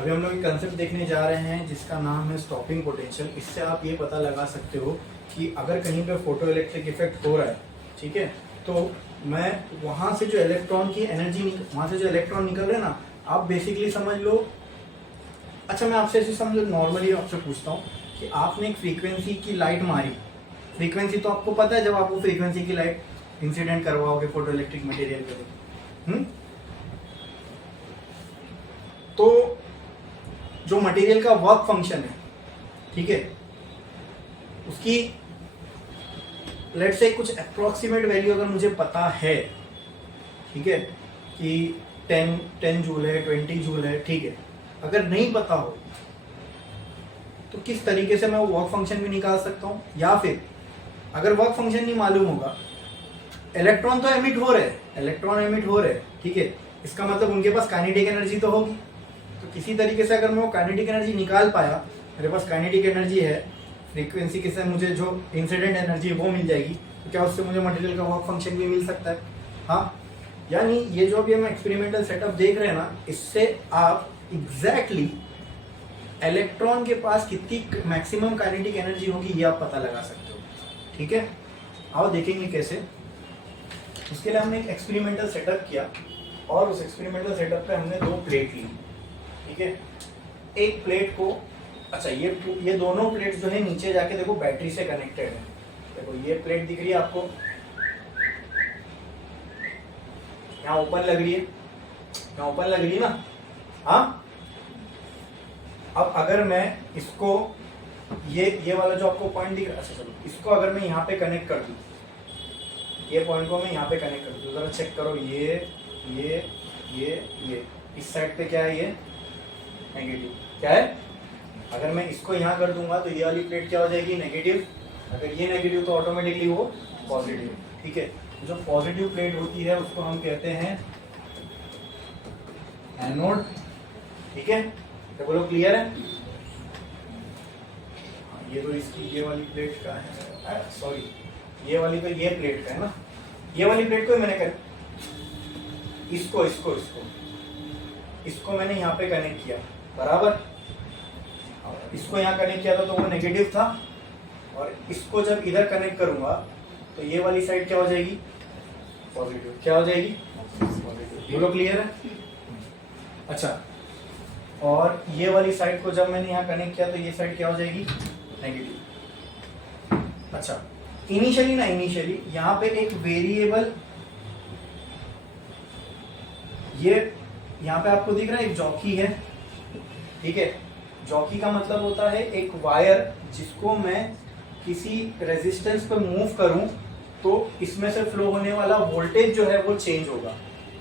अभी हम लोग एक कंसेप्ट देखने जा रहे हैं जिसका नाम है स्टॉपिंग पोटेंशियल। इससे आप ये पता लगा सकते हो कि अगर कहीं पे फोटो इलेक्ट्रिक इफेक्ट हो रहा है, ठीक है, तो मैं वहां से जो इलेक्ट्रॉन की एनर्जी, वहां से जो इलेक्ट्रॉन निकल रहे हैं ना, आप बेसिकली समझ लो। अच्छा, मैं आपसे ऐसे समझ नॉर्मली आपसे पूछता हूँ कि आपने एक फ्रीक्वेंसी की लाइट मारी। फ्रीक्वेंसी तो आपको पता है, जब आप वो फ्रीक्वेंसी की लाइट इंसिडेंट करवाओगे फोटो इलेक्ट्रिक मटेरियल पे, तो जो मटेरियल का वर्क फंक्शन है, ठीक है, उसकी लेट्स से कुछ अप्रोक्सीमेट वैल्यू अगर मुझे पता है, ठीक है, कि 10 जूल है, 20 जूल है, ठीक है, अगर नहीं पता हो तो किस तरीके से मैं वो वर्क फंक्शन भी निकाल सकता हूँ। या फिर अगर वर्क फंक्शन नहीं मालूम होगा, इलेक्ट्रॉन तो एमिट हो रहे हैं, ठीक है, इसका मतलब उनके पास काइनेटिक एनर्जी तो होगी। तो किसी तरीके से अगर मैं वो काइनेटिक एनर्जी निकाल पाया, मेरे पास काइनेटिक एनर्जी है, फ्रीक्वेंसी के साथ मुझे जो इंसिडेंट एनर्जी है वो मिल जाएगी, तो क्या उससे मुझे मटेरियल का वर्क फंक्शन भी मिल सकता है। हाँ, यानी ये जो अभी हम एक्सपेरिमेंटल सेटअप देख रहे हैं ना, इससे आप एग्जैक्टली इलेक्ट्रॉन के पास कितनी मैक्सिमम काइनेटिक एनर्जी होगी ये आप पता लगा सकते हो। ठीक है, आओ देखेंगे कैसे। उसके लिए हमने एक एक्सपेरिमेंटल सेटअप किया और उस एक्सपेरिमेंटल सेटअप पे हमने 2 प्लेट ली। ठीक है, एक प्लेट को, अच्छा ये दोनों प्लेट जो है नीचे जाके देखो बैटरी से कनेक्टेड है। देखो ये प्लेट दिख रही है आपको, यहाँ ओपन लग रही है, यहाँ ओपन लग रही है ना। हाँ, अब अगर मैं इसको ये वाला जो आपको पॉइंट दिख रहा है, अच्छा चलो इसको अगर मैं यहाँ पे कनेक्ट कर दूँ, ये पॉइंट को मैं यहाँ पे कनेक्ट कर दूँ, जरा चेक करो, ये इस साइड पे क्या है, ये नेगेटिव क्या है। अगर मैं इसको यहाँ कर दूंगा तो ये वाली प्लेट क्या हो जाएगी, नेगेटिव। अगर ये नेगेटिव तो ऑटोमेटिकली वो पॉजिटिव। ठीक है, जो पॉजिटिव प्लेट होती है उसको हम कहते हैं एनोड। ठीक है, तो बोलो क्लियर है। ये तो इसकी ये वाली प्लेट का है, सॉरी ये वाली तो ये प्लेट का है ना, ये वाली प्लेट को मैंने कर इसको मैंने यहाँ पे कनेक्ट किया, बराबर। इसको यहाँ कनेक्ट किया था तो वो नेगेटिव था, और इसको जब इधर कनेक्ट करूंगा तो ये वाली साइड क्या हो जाएगी, पॉजिटिव। क्या हो जाएगी, पॉजिटिव। बोलो क्लियर है। अच्छा, और ये वाली साइड को जब मैंने यहाँ कनेक्ट किया तो ये साइड क्या हो जाएगी, नेगेटिव। अच्छा, इनिशियली यहाँ पे एक वेरिएबल, ये यहाँ पे आपको दिख रहा है एक जॉकी है। ठीक है, जॉकी का मतलब होता है एक वायर जिसको मैं किसी रेजिस्टेंस पर मूव करूं तो इसमें से फ्लो होने वाला वोल्टेज जो है वो चेंज होगा।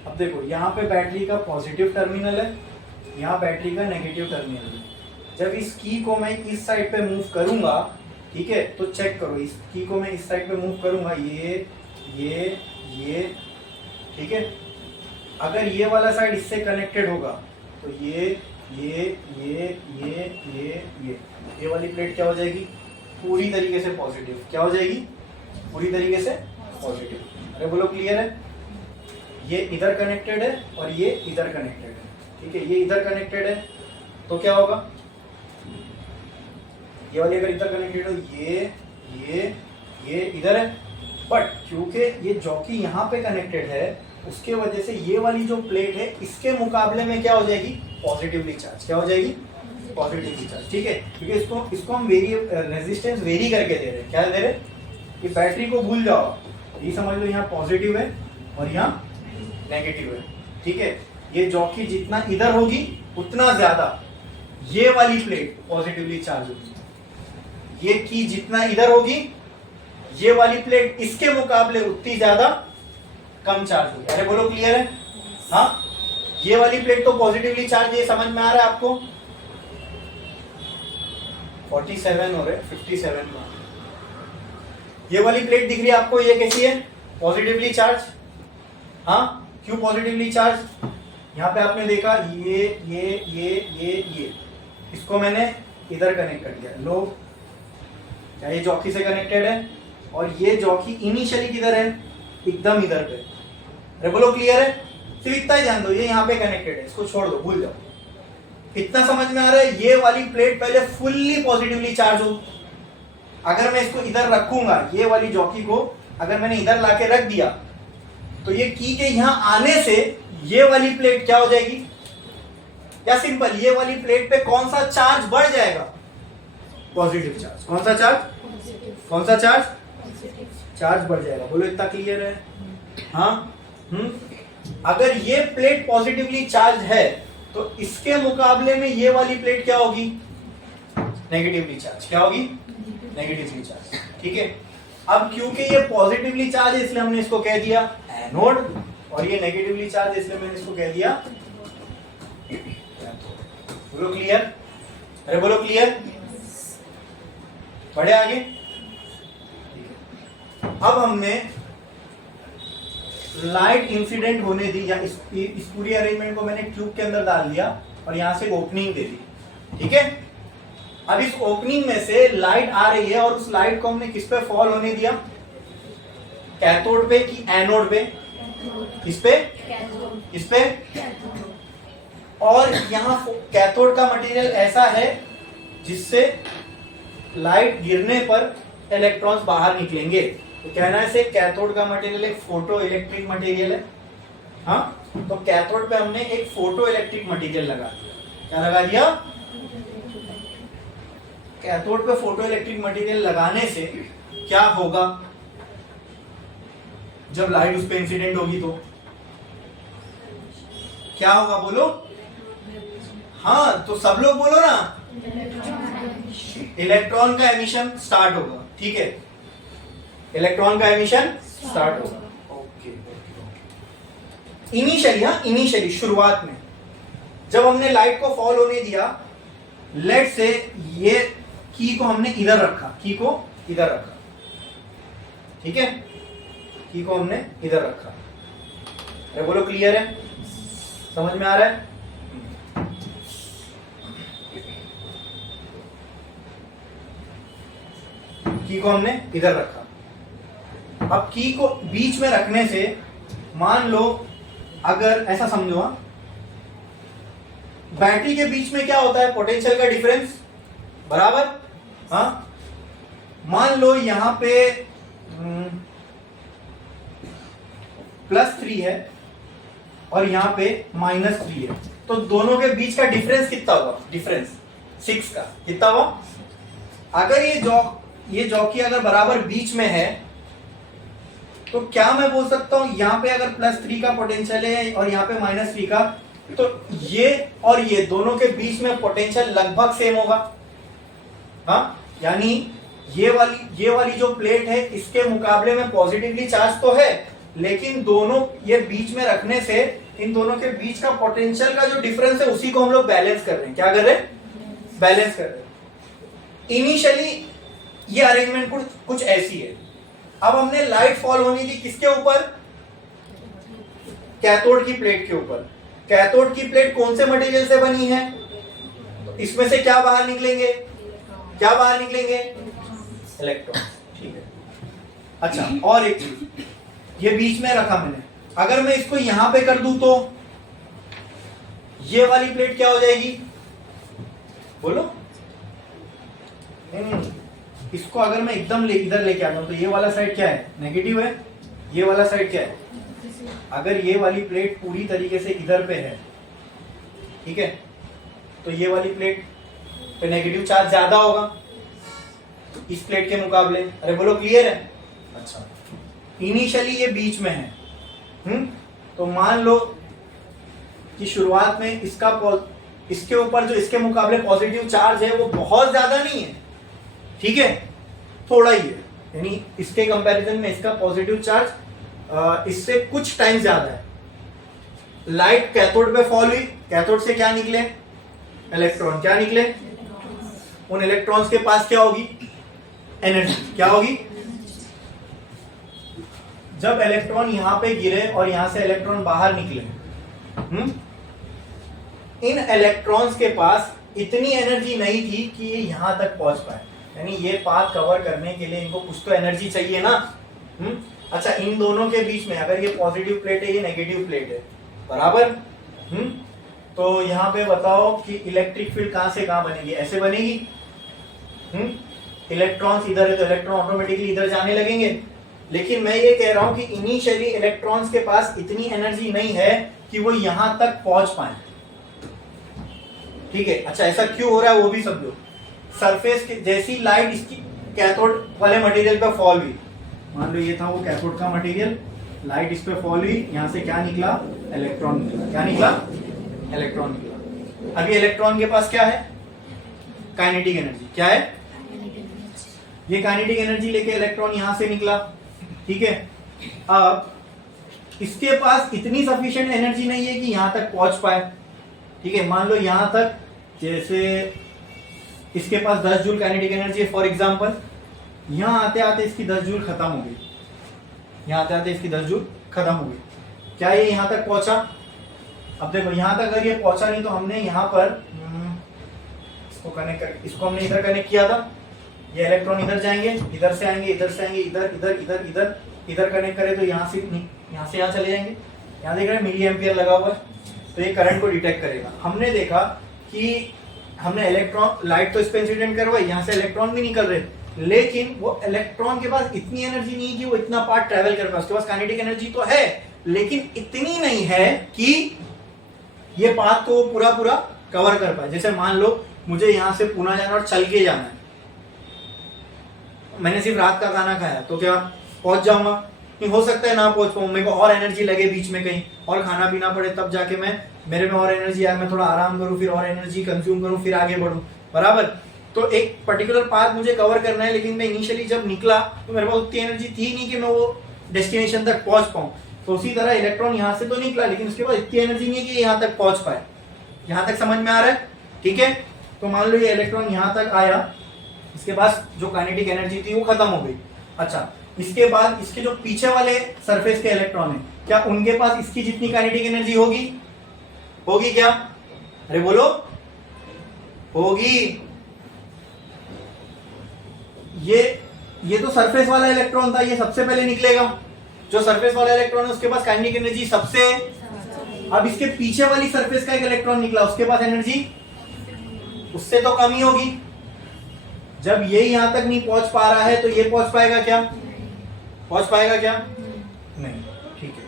अब देखो यहाँ पे बैटरी का पॉजिटिव टर्मिनल है, यहाँ बैटरी का नेगेटिव टर्मिनल है। जब इस की को मैं इस साइड पे मूव करूंगा, ठीक है, तो चेक करो, इस की को मैं इस साइड पे मूव करूंगा, ये ठीक है। अगर ये वाला साइड इससे कनेक्टेड होगा तो ये वाली प्लेट क्या हो जाएगी, पूरी तरीके से पॉजिटिव। क्या हो जाएगी, पूरी तरीके से पॉजिटिव। अरे बोलो क्लियर है। ये इधर कनेक्टेड है और ये इधर कनेक्टेड है। ठीक है, ये इधर कनेक्टेड है तो क्या होगा, ये वाली अगर इधर कनेक्टेड हो, ये इधर है, बट क्योंकि ये जॉकी यहाँ पे कनेक्टेड है उसके वजह से ये वाली जो प्लेट है इसके मुकाबले में क्या हो जाएगी, पॉजिटिवली चार्ज। क्या हो जाएगी, पॉजिटिवली चार्ज। ठीक है, क्योंकि इसको हम रेजिस्टेंस वेरी करके दे रहे हैं। क्या दे रहे हैं, कि बैटरी को भूल जाओ, ये समझ लो यहाँ पॉजिटिव है और यहाँ नेगेटिव है। ठीक है, ये जॉकी जितना इधर होगी उतना ज्यादा ये वाली प्लेट पॉजिटिवली चार्ज होगी। ये की जितना इधर होगी, ये वाली प्लेट इसके मुकाबले उतनी ज्यादा कम चार्ज होगी। अरे बोलो क्लियर है। हाँ, ये वाली प्लेट तो पॉजिटिवली चार्ज, ये समझ में आ रहा है आपको। 47 हो रहे, 57 में ये वाली प्लेट दिख रही है आपको, ये कैसी है, पॉजिटिवली चार्ज। हाँ, क्यों पॉजिटिवली चार्ज, यहाँ पे आपने देखा ये इसको मैंने इधर कनेक्ट कर दिया। लो, क्या ये जॉकी से कनेक्टेड है, और ये जॉकी इनिशियली किधर है, एकदम इधर पे। अरे बोलो क्लियर है। सिर्फ इतना ही ध्यान दो, ये यहाँ पे कनेक्टेड है, इसको छोड़ दो, भूल जाओ। इतना समझ में आ रहा है? ये वाली प्लेट पहले फुल्ली पॉजिटिवली चार्ज हो, अगर मैं इसको इधर रखूंगा, ये वाली जॉकी को अगर मैंने इधर लाके रख दिया, तो ये की के यहां आने से ये वाली प्लेट क्या हो जाएगी? या सिंपल, ये वाली प्लेट पे कौन सा चार्ज बढ़ जाएगा? Positive charge. कौन सा चार्ज? कौन सा चार्ज? चार्ज बढ़ जाएगा। बोलो इतना क्लियर है? हाँ। अगर ये प्लेट पॉजिटिवली चार्ज है तो इसके मुकाबले में ये वाली प्लेट क्या होगी? Negatively charge. क्या होगी? Negatively charge. ठीक है। अब क्योंकि ये पॉजिटिवली चार्ज है इसलिए हमने इसको कह दिया एनोड, और ये नेगेटिवली चार्ज है इसलिए मैंने इसको कह दिया कैथोड। बोलो क्लियर? अरे बोलो क्लियर? बढ़े आगे। अब हमने लाइट इंसिडेंट होने दी, या इस पूरी अरेंजमेंट को मैंने ट्यूब के अंदर डाल दिया और यहां से ओपनिंग दे दी। ठीक है। अब इस ओपनिंग में से लाइट आ रही है और उस लाइट को हमने किस पे फॉल होने दिया? कैथोड पे कि एनोड पे? किस पे? किस पे? और यहां कैथोड का मटेरियल ऐसा है जिससे लाइट गिरने पर इलेक्ट्रॉन्स बाहर निकलेंगे। तो कहना है से कैथोड का मटेरियल एक फोटो इलेक्ट्रिक मटेरियल है। हाँ, तो कैथोड पे हमने एक फोटो इलेक्ट्रिक मटेरियल लगा दिया। क्या लगा दिया? कैथोड पे फोटो इलेक्ट्रिक मटेरियल लगाने से क्या होगा जब लाइट उस पे इंसिडेंट होगी? तो क्या होगा? बोलो। हाँ, तो सब लोग बोलो ना। इलेक्ट्रॉन का एमिशन स्टार्ट होगा। ठीक है, इलेक्ट्रॉन का एमिशन स्टार्ट होगा। ओके। इनिशियली शुरुआत में जब हमने लाइट को फॉल होने दिया, लेट से ये की को हमने इधर रखा, की को इधर रखा। ठीक है, की को हमने इधर रखा। अरे बोलो क्लियर है? समझ में आ रहा है? की को हमने इधर रखा। अब की को बीच में रखने से मान लो, अगर ऐसा समझो, बैटरी के बीच में क्या होता है? पोटेंशियल का डिफरेंस बराबर। हाँ, मान लो यहां पे +3 है और यहां पे -3 है, तो दोनों के बीच का डिफरेंस कितना होगा? डिफरेंस 6 का कितना हुआ? अगर ये जॉकी अगर बराबर बीच में है तो क्या मैं बोल सकता हूं यहां पे अगर +3 का पोटेंशियल है और यहां पे -3 का, तो ये और ये दोनों के बीच में पोटेंशियल लगभग सेम होगा। हाँ, यानी ये वाली जो प्लेट है इसके मुकाबले में पॉजिटिवली चार्ज तो है, लेकिन दोनों ये बीच में रखने से इन दोनों के बीच का पोटेंशियल का जो डिफरेंस है उसी को हम लोग बैलेंस कर रहे हैं। क्या कर रहे हैं? बैलेंस कर रहे हैं। इनिशियली ये अरेंजमेंट कुछ ऐसी है। अब हमने लाइट फॉल होनी थी किसके ऊपर? कैथोड की प्लेट के ऊपर। कैथोड की प्लेट कौन से मटेरियल से बनी है? इसमें से क्या बाहर निकलेंगे? क्या बाहर निकलेंगे? इलेक्ट्रॉन। ठीक है। अच्छा, और एक चीज, ये बीच में रखा मैंने, अगर मैं इसको यहां पे कर दूं तो ये वाली प्लेट क्या हो जाएगी? बोलो। इसको अगर मैं एकदम इधर लेके आता हूं तो ये वाला साइड क्या है? नेगेटिव है। ये वाला साइड क्या है? अगर ये वाली प्लेट पूरी तरीके से इधर पे है, ठीक है, तो ये वाली प्लेट पे नेगेटिव चार्ज ज्यादा होगा इस प्लेट के मुकाबले। अरे बोलो क्लियर है? अच्छा, इनिशियली ये बीच में है। तो मान लो कि शुरुआत में इसके ऊपर जो इसके मुकाबले पॉजिटिव चार्ज है वो बहुत ज्यादा नहीं है। ठीक है, थोड़ा ही है, यानी इसके कंपैरिजन में इसका पॉजिटिव चार्ज इससे कुछ टाइम ज्यादा है। लाइट कैथोड पे फॉल हुई, कैथोड से क्या निकले? इलेक्ट्रॉन। क्या निकले? उन इलेक्ट्रॉन्स के पास क्या होगी? एनर्जी। क्या होगी? जब इलेक्ट्रॉन यहां पे गिरे और यहां से इलेक्ट्रॉन बाहर निकले, इन इलेक्ट्रॉन्स के पास इतनी एनर्जी नहीं थी कि ये यहां तक पहुंच पाए, यानी ये पाथ कवर करने के लिए इनको कुछ तो एनर्जी चाहिए ना। अच्छा, इन दोनों के बीच में अगर ये पॉजिटिव प्लेट है, ये नेगेटिव प्लेट है, बराबर, तो यहाँ पे बताओ कि इलेक्ट्रिक फील्ड कहां से कहां बनेगी, ऐसे बनेगी। इलेक्ट्रॉन्स इधर है तो इलेक्ट्रॉन ऑटोमेटिकली इधर जाने लगेंगे। लेकिन मैं ये कह रहा हूं कि इनिशियली इलेक्ट्रॉन्स के पास इतनी एनर्जी नहीं है कि वो यहां तक पहुंच पाए। ठीक है, अच्छा ऐसा क्यों हो रहा है वो भी समझो। सरफेस के जैसी लाइट इसकी कैथोड वाले मटेरियल पे फॉल हुई, मान लो ये था वो कैथोड का मटेरियल, लाइट इस पे फॉल हुई, यहां से क्या निकला, इलेक्ट्रॉन निकला। क्या निकला, इलेक्ट्रॉन निकला। अभी इलेक्ट्रॉन के पास क्या है, काइनेटिक एनर्जी। क्या है, ये काइनेटिक एनर्जी लेके इलेक्ट्रॉन यहां से निकला। ठीक है, अब इसके पास इतनी सफिशिएंट एनर्जी नहीं है कि यहां तक पहुंच पाए। ठीक है, मान लो यहां तक, जैसे इसके पास 10 जूल काइनेटिक एनर्जी है फॉर एग्जांपल, यहां आते आते इसकी 10 जूल खत्म हो गई, यहां आते आते इसकी 10 जूल खत्म हो गई। क्या ये यहां तक पहुंचा? अब देखो यहां तक अगर ये पहुंचा नहीं तो हमने यहां पर इसको कनेक्ट कर, इसको हमने इधर कनेक्ट किया था, ये इलेक्ट्रॉन इधर जाएंगे, इधर से आएंगे, इधर से आएंगे, इधर इधर इधर इधर इधर कनेक्ट करें तो यहाँ से यहाँ चले जाएंगे। यहाँ देख रहे हैं मिली एम्पियर लगा हुआ है, तो ये करंट को डिटेक्ट करेगा। हमने देखा कि हमने इलेक्ट्रॉन, लाइट तो इस पे इंसिडेंट करवाई, यहाँ से इलेक्ट्रॉन भी निकल रहे, लेकिन वो इलेक्ट्रॉन के पास इतनी एनर्जी नहीं है कि वो इतना पार्ट ट्रेवल कर पाए। उसके पास काइनेटिक एनर्जी तो है लेकिन इतनी नहीं है कि ये पाथ को पूरा पूरा कवर कर पाए। जैसे मान लो मुझे यहाँ से पुणे जाना और चल के जाना है, मैंने सिर्फ रात का खाना खाया तो क्या पहुंच जाऊंगा? नहीं, हो सकता है ना पहुंच पाऊं, मेरे को और एनर्जी लगे बीच में कहीं और खाना पीना पड़े, तब जाके मेरे में और एनर्जी आए, मैं थोड़ा आराम करूं, फिर और एनर्जी कंज्यूम करूं, फिर आगे बढ़ूं। बराबर, तो एक पर्टिकुलर पाथ मुझे कवर करना है, लेकिन मैं इनिशियली जब निकला तो मेरे पास उतनी एनर्जी थी नहीं कि मैं वो डेस्टिनेशन तक पहुंच पाऊं। तो उसी तरह इलेक्ट्रॉन यहाँ से तो निकला लेकिन उसके पास इतनी एनर्जी नहीं कि यहाँ तक पहुंच पाए। यहाँ तक समझ में आ रहा है? ठीक है, तो मान लो ये इलेक्ट्रॉन यहाँ तक आया, इसके पास जो काइनेटिक एनर्जी थी वो खत्म हो गई। अच्छा, इसके बाद इसके जो पीछे वाले सरफेस के इलेक्ट्रॉन है, क्या उनके पास इसकी जितनी काइनेटिक एनर्जी होगी? होगी क्या? अरे बोलो, होगी। ये तो सरफेस वाला इलेक्ट्रॉन था, ये सबसे पहले निकलेगा। जो सरफेस वाला इलेक्ट्रॉन है उसके पास काइनेटिक एनर्जी सबसे, अब इसके पीछे वाली सरफेस का एक इलेक्ट्रॉन निकला, उसके पास एनर्जी उससे तो कम ही होगी। जब ये यहां तक नहीं पहुंच पा रहा है तो ये पहुंच पाएगा क्या? पहुंच पाएगा क्या? नहीं। ठीक है,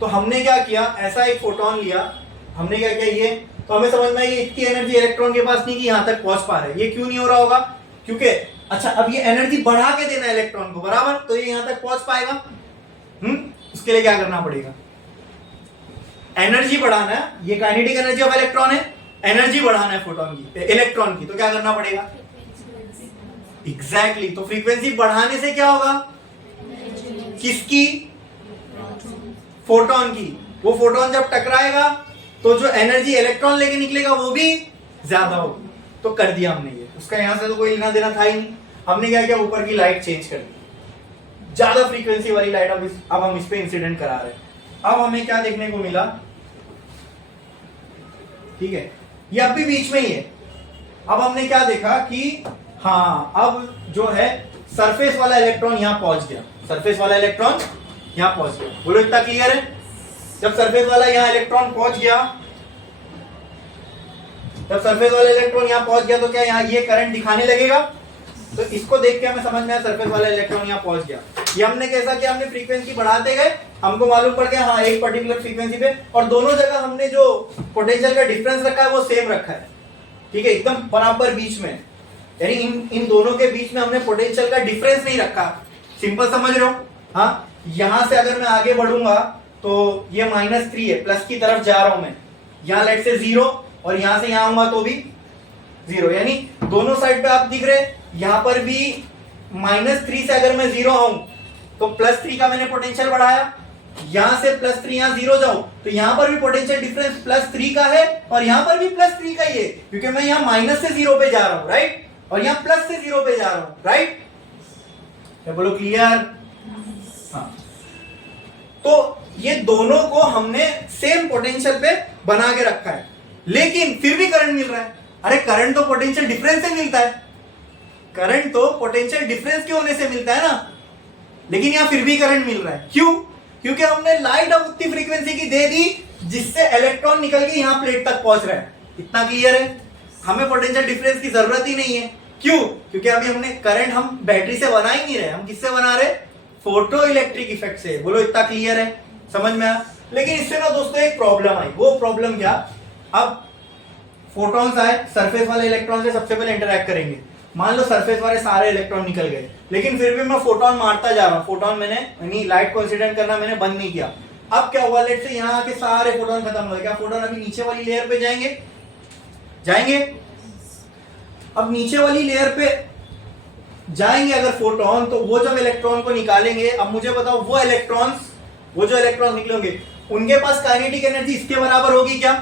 तो हमने क्या किया, ऐसा एक फोटोन लिया, हमने क्या किया, ये तो हमें समझ में आई ये इतनी एनर्जी इलेक्ट्रॉन के पास नहीं कि यहां तक पहुंच पा रहे। ये क्यों नहीं हो रहा होगा? क्योंकि अच्छा अब ये एनर्जी बढ़ा के देना इलेक्ट्रॉन को, बराबर, तो ये यहां तक पहुंच पाएगा। उसके लिए क्या करना पड़ेगा? एनर्जी बढ़ाना है, ये काइनेटिक एनर्जी ऑफ इलेक्ट्रॉन है, एनर्जी बढ़ाना है फोटोन की, इलेक्ट्रॉन की, तो क्या करना पड़ेगा? एग्जैक्टली, तो फ्रीक्वेंसी बढ़ाने से क्या होगा? किसकी? फोटोन की। वो फोटोन जब टकराएगा तो जो एनर्जी इलेक्ट्रॉन लेके निकलेगा वो भी ज्यादा होगी। तो कर दिया हमने ये, उसका यहां से तो कोई लेना देना था ही नहीं। हमने क्या किया, ऊपर की लाइट चेंज कर दी, ज्यादा फ्रीक्वेंसी वाली लाइट अब हम इस पे इंसिडेंट करा रहे हैं। अब हमें क्या देखने को मिला? ठीक है, ये अब भी बीच में ही है। अब हमने क्या देखा कि हाँ, अब जो है सरफेस वाला इलेक्ट्रॉन यहां पहुंच गया, सरफेस वाला इलेक्ट्रॉन यहां पहुंच गया। बोलो इतना क्लियर है? जब सरफेस वाला यहां इलेक्ट्रॉन पहुंच गया, जब सरफेस वाला इलेक्ट्रॉन यहां पहुंच गया तो क्या यहां ये करंट दिखाने लगेगा? तो इसको देख के हमें समझ में आया सरफेस वाला इलेक्ट्रॉन यहां पहुंच गया। ये हमने कैसा किया, हमने फ्रीक्वेंसी बढ़ाते गए, हमको मालूम पड़ गया हाँ एक पर्टिकुलर फ्रीक्वेंसी पे, और दोनों जगह हमने जो पोटेंशियल का डिफरेंस रखा है वो सेम रखा है। ठीक है, एकदम बराबर बीच में, यानी इन दोनों के बीच में हमने पोटेंशियल का डिफरेंस नहीं रखा। सिंपल समझ रहे हो? हाँ, यहां से अगर मैं आगे बढ़ूंगा तो ये -3 है, प्लस की तरफ जा रहा हूं मैं, यहां लेट से 0, और यहां से यहां आऊंगा तो भी 0, यानी दोनों साइड पे आप दिख रहे, यहां पर भी -3 से अगर मैं 0 आऊं तो +3 का मैंने पोटेंशियल बढ़ाया, यहां से +3 यहां 0 जाऊं तो यहां पर भी पोटेंशियल डिफरेंस +3 का है, और यहां पर भी +3 का ही है, क्योंकि मैं यहां माइनस से 0 पे जा रहा हूं, राइट, और यहां प्लस से 0 पे जा रहा हूं, राइट। बोलो क्लियर? हाँ, तो ये दोनों को हमने सेम पोटेंशियल पे बना के रखा है, लेकिन फिर भी करंट मिल रहा है। अरे करंट तो पोटेंशियल डिफरेंस से मिलता है, करंट तो पोटेंशियल डिफरेंस के होने से मिलता है ना। लेकिन यहाँ फिर भी करंट मिल रहा है। क्यों? क्योंकि हमने लाइट अब उतनी फ्रीक्वेंसी की दे दी जिससे इलेक्ट्रॉन निकल के यहाँ प्लेट तक पहुंच रहा है। इतना क्लियर है? हमें पोटेंशियल डिफरेंस की जरूरत ही नहीं है। क्यों? क्योंकि अभी हमने करंट हम बैटरी से बना ही नहीं रहे, हम किससे बना रहे? फोटो इलेक्ट्रिक इफेक्ट से। बोलो इतना क्लियर है? समझ में आया? लेकिन इससे ना दोस्तों एक प्रॉब्लम आई। वो प्रॉब्लम क्या? अब फोटॉन्स आए, सरफेस वाले इलेक्ट्रॉन से सबसे पहले इंटरैक्ट करेंगे। मान लो सरफेस वाले सारे इलेक्ट्रॉन निकल गए, लेकिन फिर भी मैं फोटोन मारता जा रहा हूं। फोटोन मैंने यानी लाइट को इंसिडेंट करना मैंने बंद नहीं किया। अब क्या हुआ? लेट से यहाँ आके सारे फोटोन खत्म हो गए। क्या फोटोन अभी नीचे वाली लेयर पे जाएंगे? जाएंगे। अब नीचे वाली लेयर पे जाएंगे अगर फोटोन, तो वो जब इलेक्ट्रॉन को निकालेंगे, अब मुझे बताओ वो जो इलेक्ट्रॉन निकलेंगे उनके पास काइनेटिक एनर्जी इसके बराबर होगी क्या?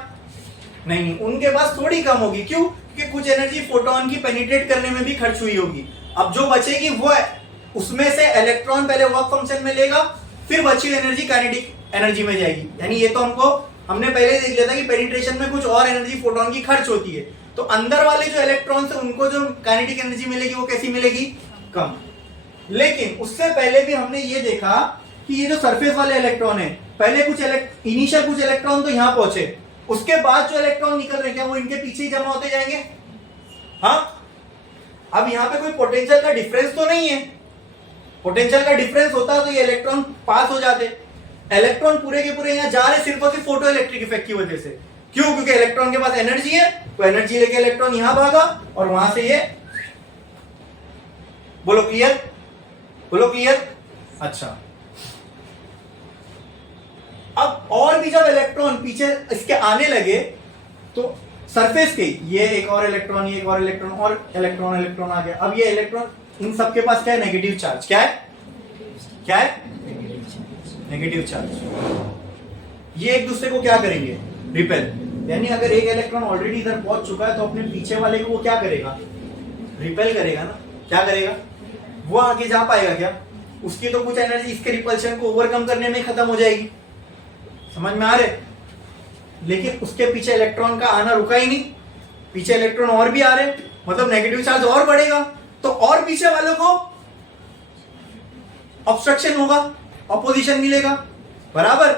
नहीं, उनके पास थोड़ी कम होगी। क्यों? क्योंकि कुछ एनर्जी फोटोन की पेनिट्रेट करने में भी खर्च हुई होगी। अब जो बचेगी वो उसमें से इलेक्ट्रॉन पहले वर्क फंक्शन में लेगा, फिर बची हुई एनर्जी काइनेटिक एनर्जी में जाएगी। यानी ये तो हमने पहले ही देख लिया था कि पेनिट्रेशन में कुछ और एनर्जी फोटोन की खर्च होती है। तो अंदर वाले जो इलेक्ट्रॉन्स है उनको जो काइनेटिक एनर्जी मिलेगी वो कैसी मिलेगी? कम। लेकिन उससे पहले भी हमने ये देखा कि ये जो सरफेस वाले इलेक्ट्रॉन है, पहले कुछ इलेक्ट्रॉन तो यहां पहुंचे, उसके बाद जो इलेक्ट्रॉन निकल रहे हैं क्या वो इनके पीछे ही जमा होते जाएंगे? हाँ। अब यहां पे कोई पोटेंशियल का डिफरेंस तो नहीं है। पोटेंशियल का डिफरेंस होता तो ये इलेक्ट्रॉन पास हो जाते। इलेक्ट्रॉन पूरे के पूरे यहां जा रहे सिर्फ और सिर्फ फोटो इलेक्ट्रिक इफेक्ट की वजह से। क्यों? क्योंकि इलेक्ट्रॉन के पास एनर्जी है, तो एनर्जी लेके इलेक्ट्रॉन यहां भागा और वहां से ये। बोलो क्लियर? बोलो क्लियर? अच्छा, अब और भी जब इलेक्ट्रॉन पीछे इसके आने लगे तो सरफेस के ये एक और इलेक्ट्रॉन, ये एक और इलेक्ट्रॉन और इलेक्ट्रॉन आ गया। अब ये इलेक्ट्रॉन इन सबके पास क्या है? Negative charge. क्या है? क्या है? Negative charge. ये एक दूसरे को क्या करेंगे? रिपेल। यानी अगर एक इलेक्ट्रॉन ऑलरेडी इधर पहुंच चुका है तो अपने पीछे वाले को वो क्या करेगा? रिपेल करेगा ना। क्या करेगा? वो आगे जा पाएगा क्या? उसकी तो कुछ एनर्जी इसके रिपल्शन को ओवरकम करने में खत्म हो जाएगी। समझ में आ रहे? लेकिन उसके पीछे इलेक्ट्रॉन का आना रुका ही नहीं, पीछे इलेक्ट्रॉन और भी आ रहे, मतलब नेगेटिव चार्ज और बढ़ेगा, तो और पीछे वालों को ऑब्स्ट्रक्शन होगा, अपोजिशन मिलेगा, बराबर।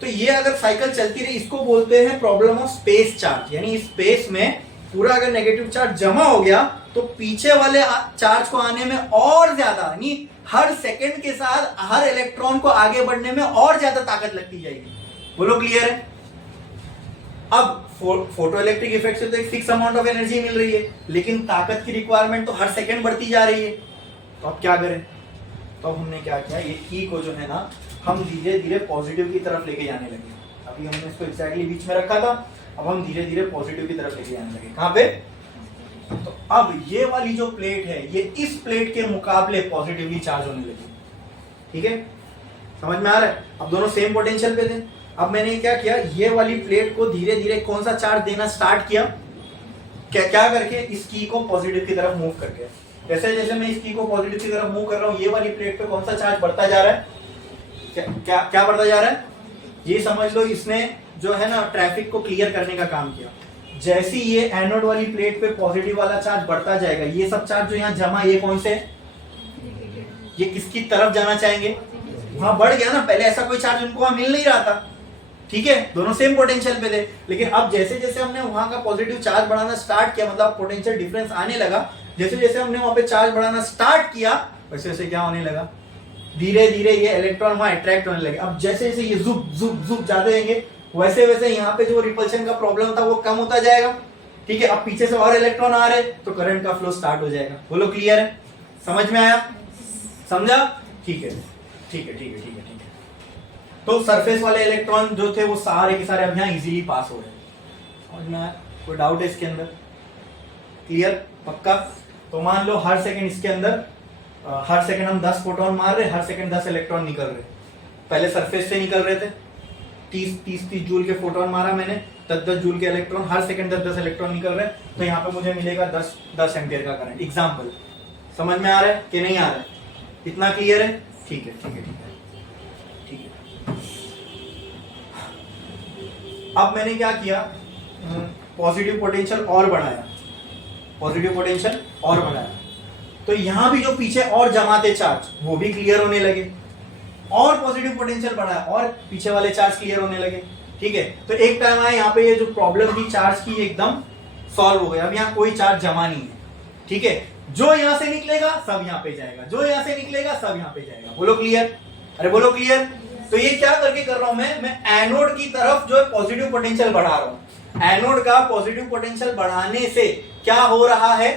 तो ये अगर साइकिल चलती रही, इसको बोलते हैं प्रॉब्लम ऑफ स्पेस चार्ज। यानी स्पेस में पूरा अगर नेगेटिव चार्ज जमा हो गया तो पीछे वाले चार्ज को आने में और ज्यादा, यानी हर सेकंड के साथ हर इलेक्ट्रॉन को आगे बढ़ने में और ज्यादा ताकत लगती जाएगी। बोलो क्लियर है? अब फोटो इलेक्ट्रिक इफेक्ट से तो एक फिक्स अमाउंट ऑफ एनर्जी मिल रही है, लेकिन ताकत की रिक्वायरमेंट तो हर सेकंड बढ़ती जा रही है। तो अब क्या करें? तो हमने क्या किया, ये ई को जो है ना हम धीरे धीरे पॉजिटिव की तरफ लेके जाने लगे। अभी हमने इसको एग्जैक्टली बीच में रखा था, अब हम धीरे धीरे पॉजिटिव की तरफ लेके जाने लगे। कहां पे? तो अब ये वाली जो प्लेट है ये इस प्लेट के मुकाबले पॉजिटिवली चार्ज होने लगी। ठीक है, समझ में आ रहा है? अब दोनों सेम पोटेंशियल पे थे। अब मैंने क्या किया, ये वाली प्लेट को धीरे धीरे कौन सा चार्ज देना स्टार्ट किया? क्या करके? इस की को पॉजिटिव की तरफ मूव करके। जैसे जैसे मैं इस की को पॉजिटिव की तरफ मूव कर रहा हूँ, ये वाली प्लेट पे कौन सा चार्ज बढ़ता जा रहा है? क्या बढ़ता जा रहा है? ये समझ लो इसने जो है ना ट्रैफिक को क्लियर करने का काम किया। जैसे ये एनोड वाली प्लेट पे पॉजिटिव वाला चार्ज बढ़ता जाएगा, ये सब चार्ज जो यहाँ जमा, ये कौन से? ये किसकी तरफ जाना चाहेंगे? वहां बढ़ गया ना, पहले ऐसा कोई चार्ज उनको वहां मिल नहीं रहा था। ठीक है, दोनों सेम पोटेंशियल पे थे, लेकिन अब जैसे जैसे हमने वहां का पॉजिटिव चार्ज बढ़ाना स्टार्ट किया, मतलब पोटेंशियल डिफरेंस आने लगा, जैसे जैसे हमने वहां पे चार्ज बढ़ाना स्टार्ट किया वैसे वैसे क्या होने लगा? धीरे धीरे ये इलेक्ट्रॉन वहां अट्रैक्ट होने लगे। अब जैसे जैसे ये जुप जुप जुप जाते रहेंगे, वैसे वैसे यहाँ पे जो रिपल्शन का प्रॉब्लम था वो कम होता जाएगा। ठीक है, अब पीछे से और इलेक्ट्रॉन आ रहे तो करंट का फ्लो स्टार्ट हो जाएगा। बोलो क्लियर है? समझ में आया? समझा? ठीक है ठीक है ठीक है ठीक है ठीक है। तो सरफेस वाले इलेक्ट्रॉन जो थे वो सारे के सारे अब यहाँ इजीली पास हो रहे हैं। समझ में आया? कोई डाउट है इसके अंदर? क्लियर? पक्का? तो मान लो हर सेकंड इसके अंदर हर सेकंड हम 10 फोटोन मार रहे, हर सेकंड 10 इलेक्ट्रॉन निकल रहे। पहले सरफेस से निकल रहे थे, 30 जूल के फोटोन मारा मैंने, 10 जूल के इलेक्ट्रॉन, हर सेकंड 10 इलेक्ट्रॉन निकल रहे, तो यहाँ पे मुझे मिलेगा 10 एम्पियर का करंट। एग्जाम्पल समझ में आ रहा है कि नहीं आ रहा है? इतना क्लियर है? ठीक है ठीक है ठीक है ठीक है। अब मैंने क्या किया, पॉजिटिव पोटेंशियल और बढ़ाया, पॉजिटिव पोटेंशियल और बढ़ाया। तो यहां भी जो पीछे और जमा थे चार्ज वो भी क्लियर होने लगे, और पॉजिटिव पोटेंशियल बढ़ा और पीछे वाले चार्ज क्लियर होने लगे। ठीक है, तो एक टाइम आया यहाँ पे ये जो प्रॉब्लम थी चार्ज की एकदम सॉल्व हो गया। अब यहाँ कोई चार्ज जमा नहीं है। ठीक है, जो यहां से निकलेगा सब यहाँ पे जाएगा, जो यहां से निकलेगा सब यहाँ पे जाएगा। बोलो क्लियर? अरे बोलो क्लियर? तो ये क्या करके कर रहा हूं मैं एनोड की तरफ जो है पॉजिटिव पोटेंशियल बढ़ा रहा हूं। एनोड का पॉजिटिव पोटेंशियल बढ़ाने से क्या हो रहा है,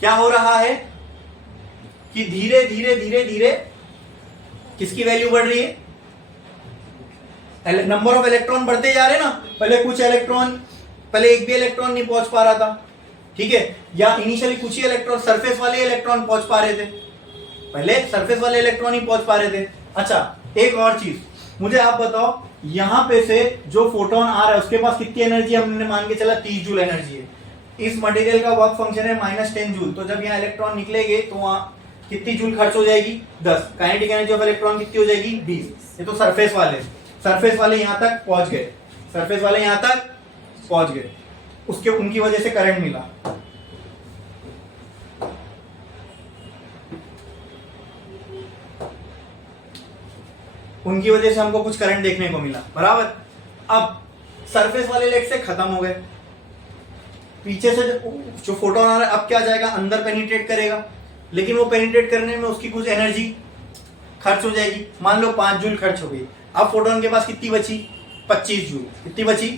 क्या हो रहा है कि धीरे धीरे धीरे धीरे किसकी वैल्यू बढ़ रही है, नंबर ऑफ इलेक्ट्रॉन बढ़ते जा रहे हैं ना। पहले कुछ इलेक्ट्रॉन, पहले एक भी इलेक्ट्रॉन नहीं पहुंच पा रहा था। ठीक है, या इनिशियली कुछ ही इलेक्ट्रॉन, सरफेस वाले इलेक्ट्रॉन पहुंच पा रहे थे, पहले सरफेस वाले इलेक्ट्रॉन ही पहुंच पा रहे थे। अच्छा, एक और चीज मुझे आप बताओ, यहां पे से जो फोटोन आ रहा है उसके पास कितनी एनर्जी, हमने मान के चला 30 जूल एनर्जी है। इस मटेरियल का वर्क फंक्शन है -10 जूल, तो जब यहाँ इलेक्ट्रॉन निकलेंगे तो वहां कितनी जूल खर्च हो जाएगी, 10। काइनेटिक एनर्जी ऑफ इलेक्ट्रॉन कितनी हो जाएगी, 20। ये तो सरफेस वाले यहां तक पहुंच गए, सरफेस वाले यहां तक पहुंच गए, उसके उनकी वजह से करंट मिला। उनकी वजह से हमको कुछ करंट देखने को मिला, बराबर। अब सरफेस वाले लेट से खत्म हो गए, पीछे से जो फोटोन आ रहा है अब क्या जाएगा, अंदर पेनिट्रेट करेगा, लेकिन वो पेनिट्रेट करने में उसकी कुछ एनर्जी खर्च हो जाएगी। मान लो 5 जूल खर्च हो गई। अब फोटोन के पास कितनी बची, 25 जूल। कितनी बची?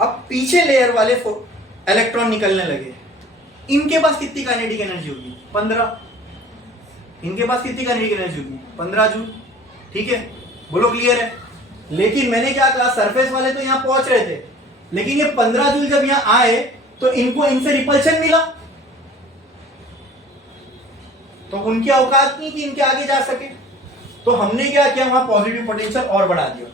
अब पीछे लेयर वाले इलेक्ट्रॉन निकलने लगे, इनके पास कितनी काइनेटिक एनर्जी होगी, 15। इनके पास कितनी काइनेटिक एनर्जी होगी, 15 जूल। ठीक है, बोलो क्लियर है? लेकिन मैंने क्या कहा, सरफेस वाले तो यहां पहुंच रहे थे, लेकिन ये 15 जूल जब यहां आए तो इनको इनसे रिपल्शन मिला, तो उनकी औकात नहीं कि इनके आगे जा सके। तो हमने क्या किया, वहां पॉजिटिव पोटेंशियल और बढ़ा दिया।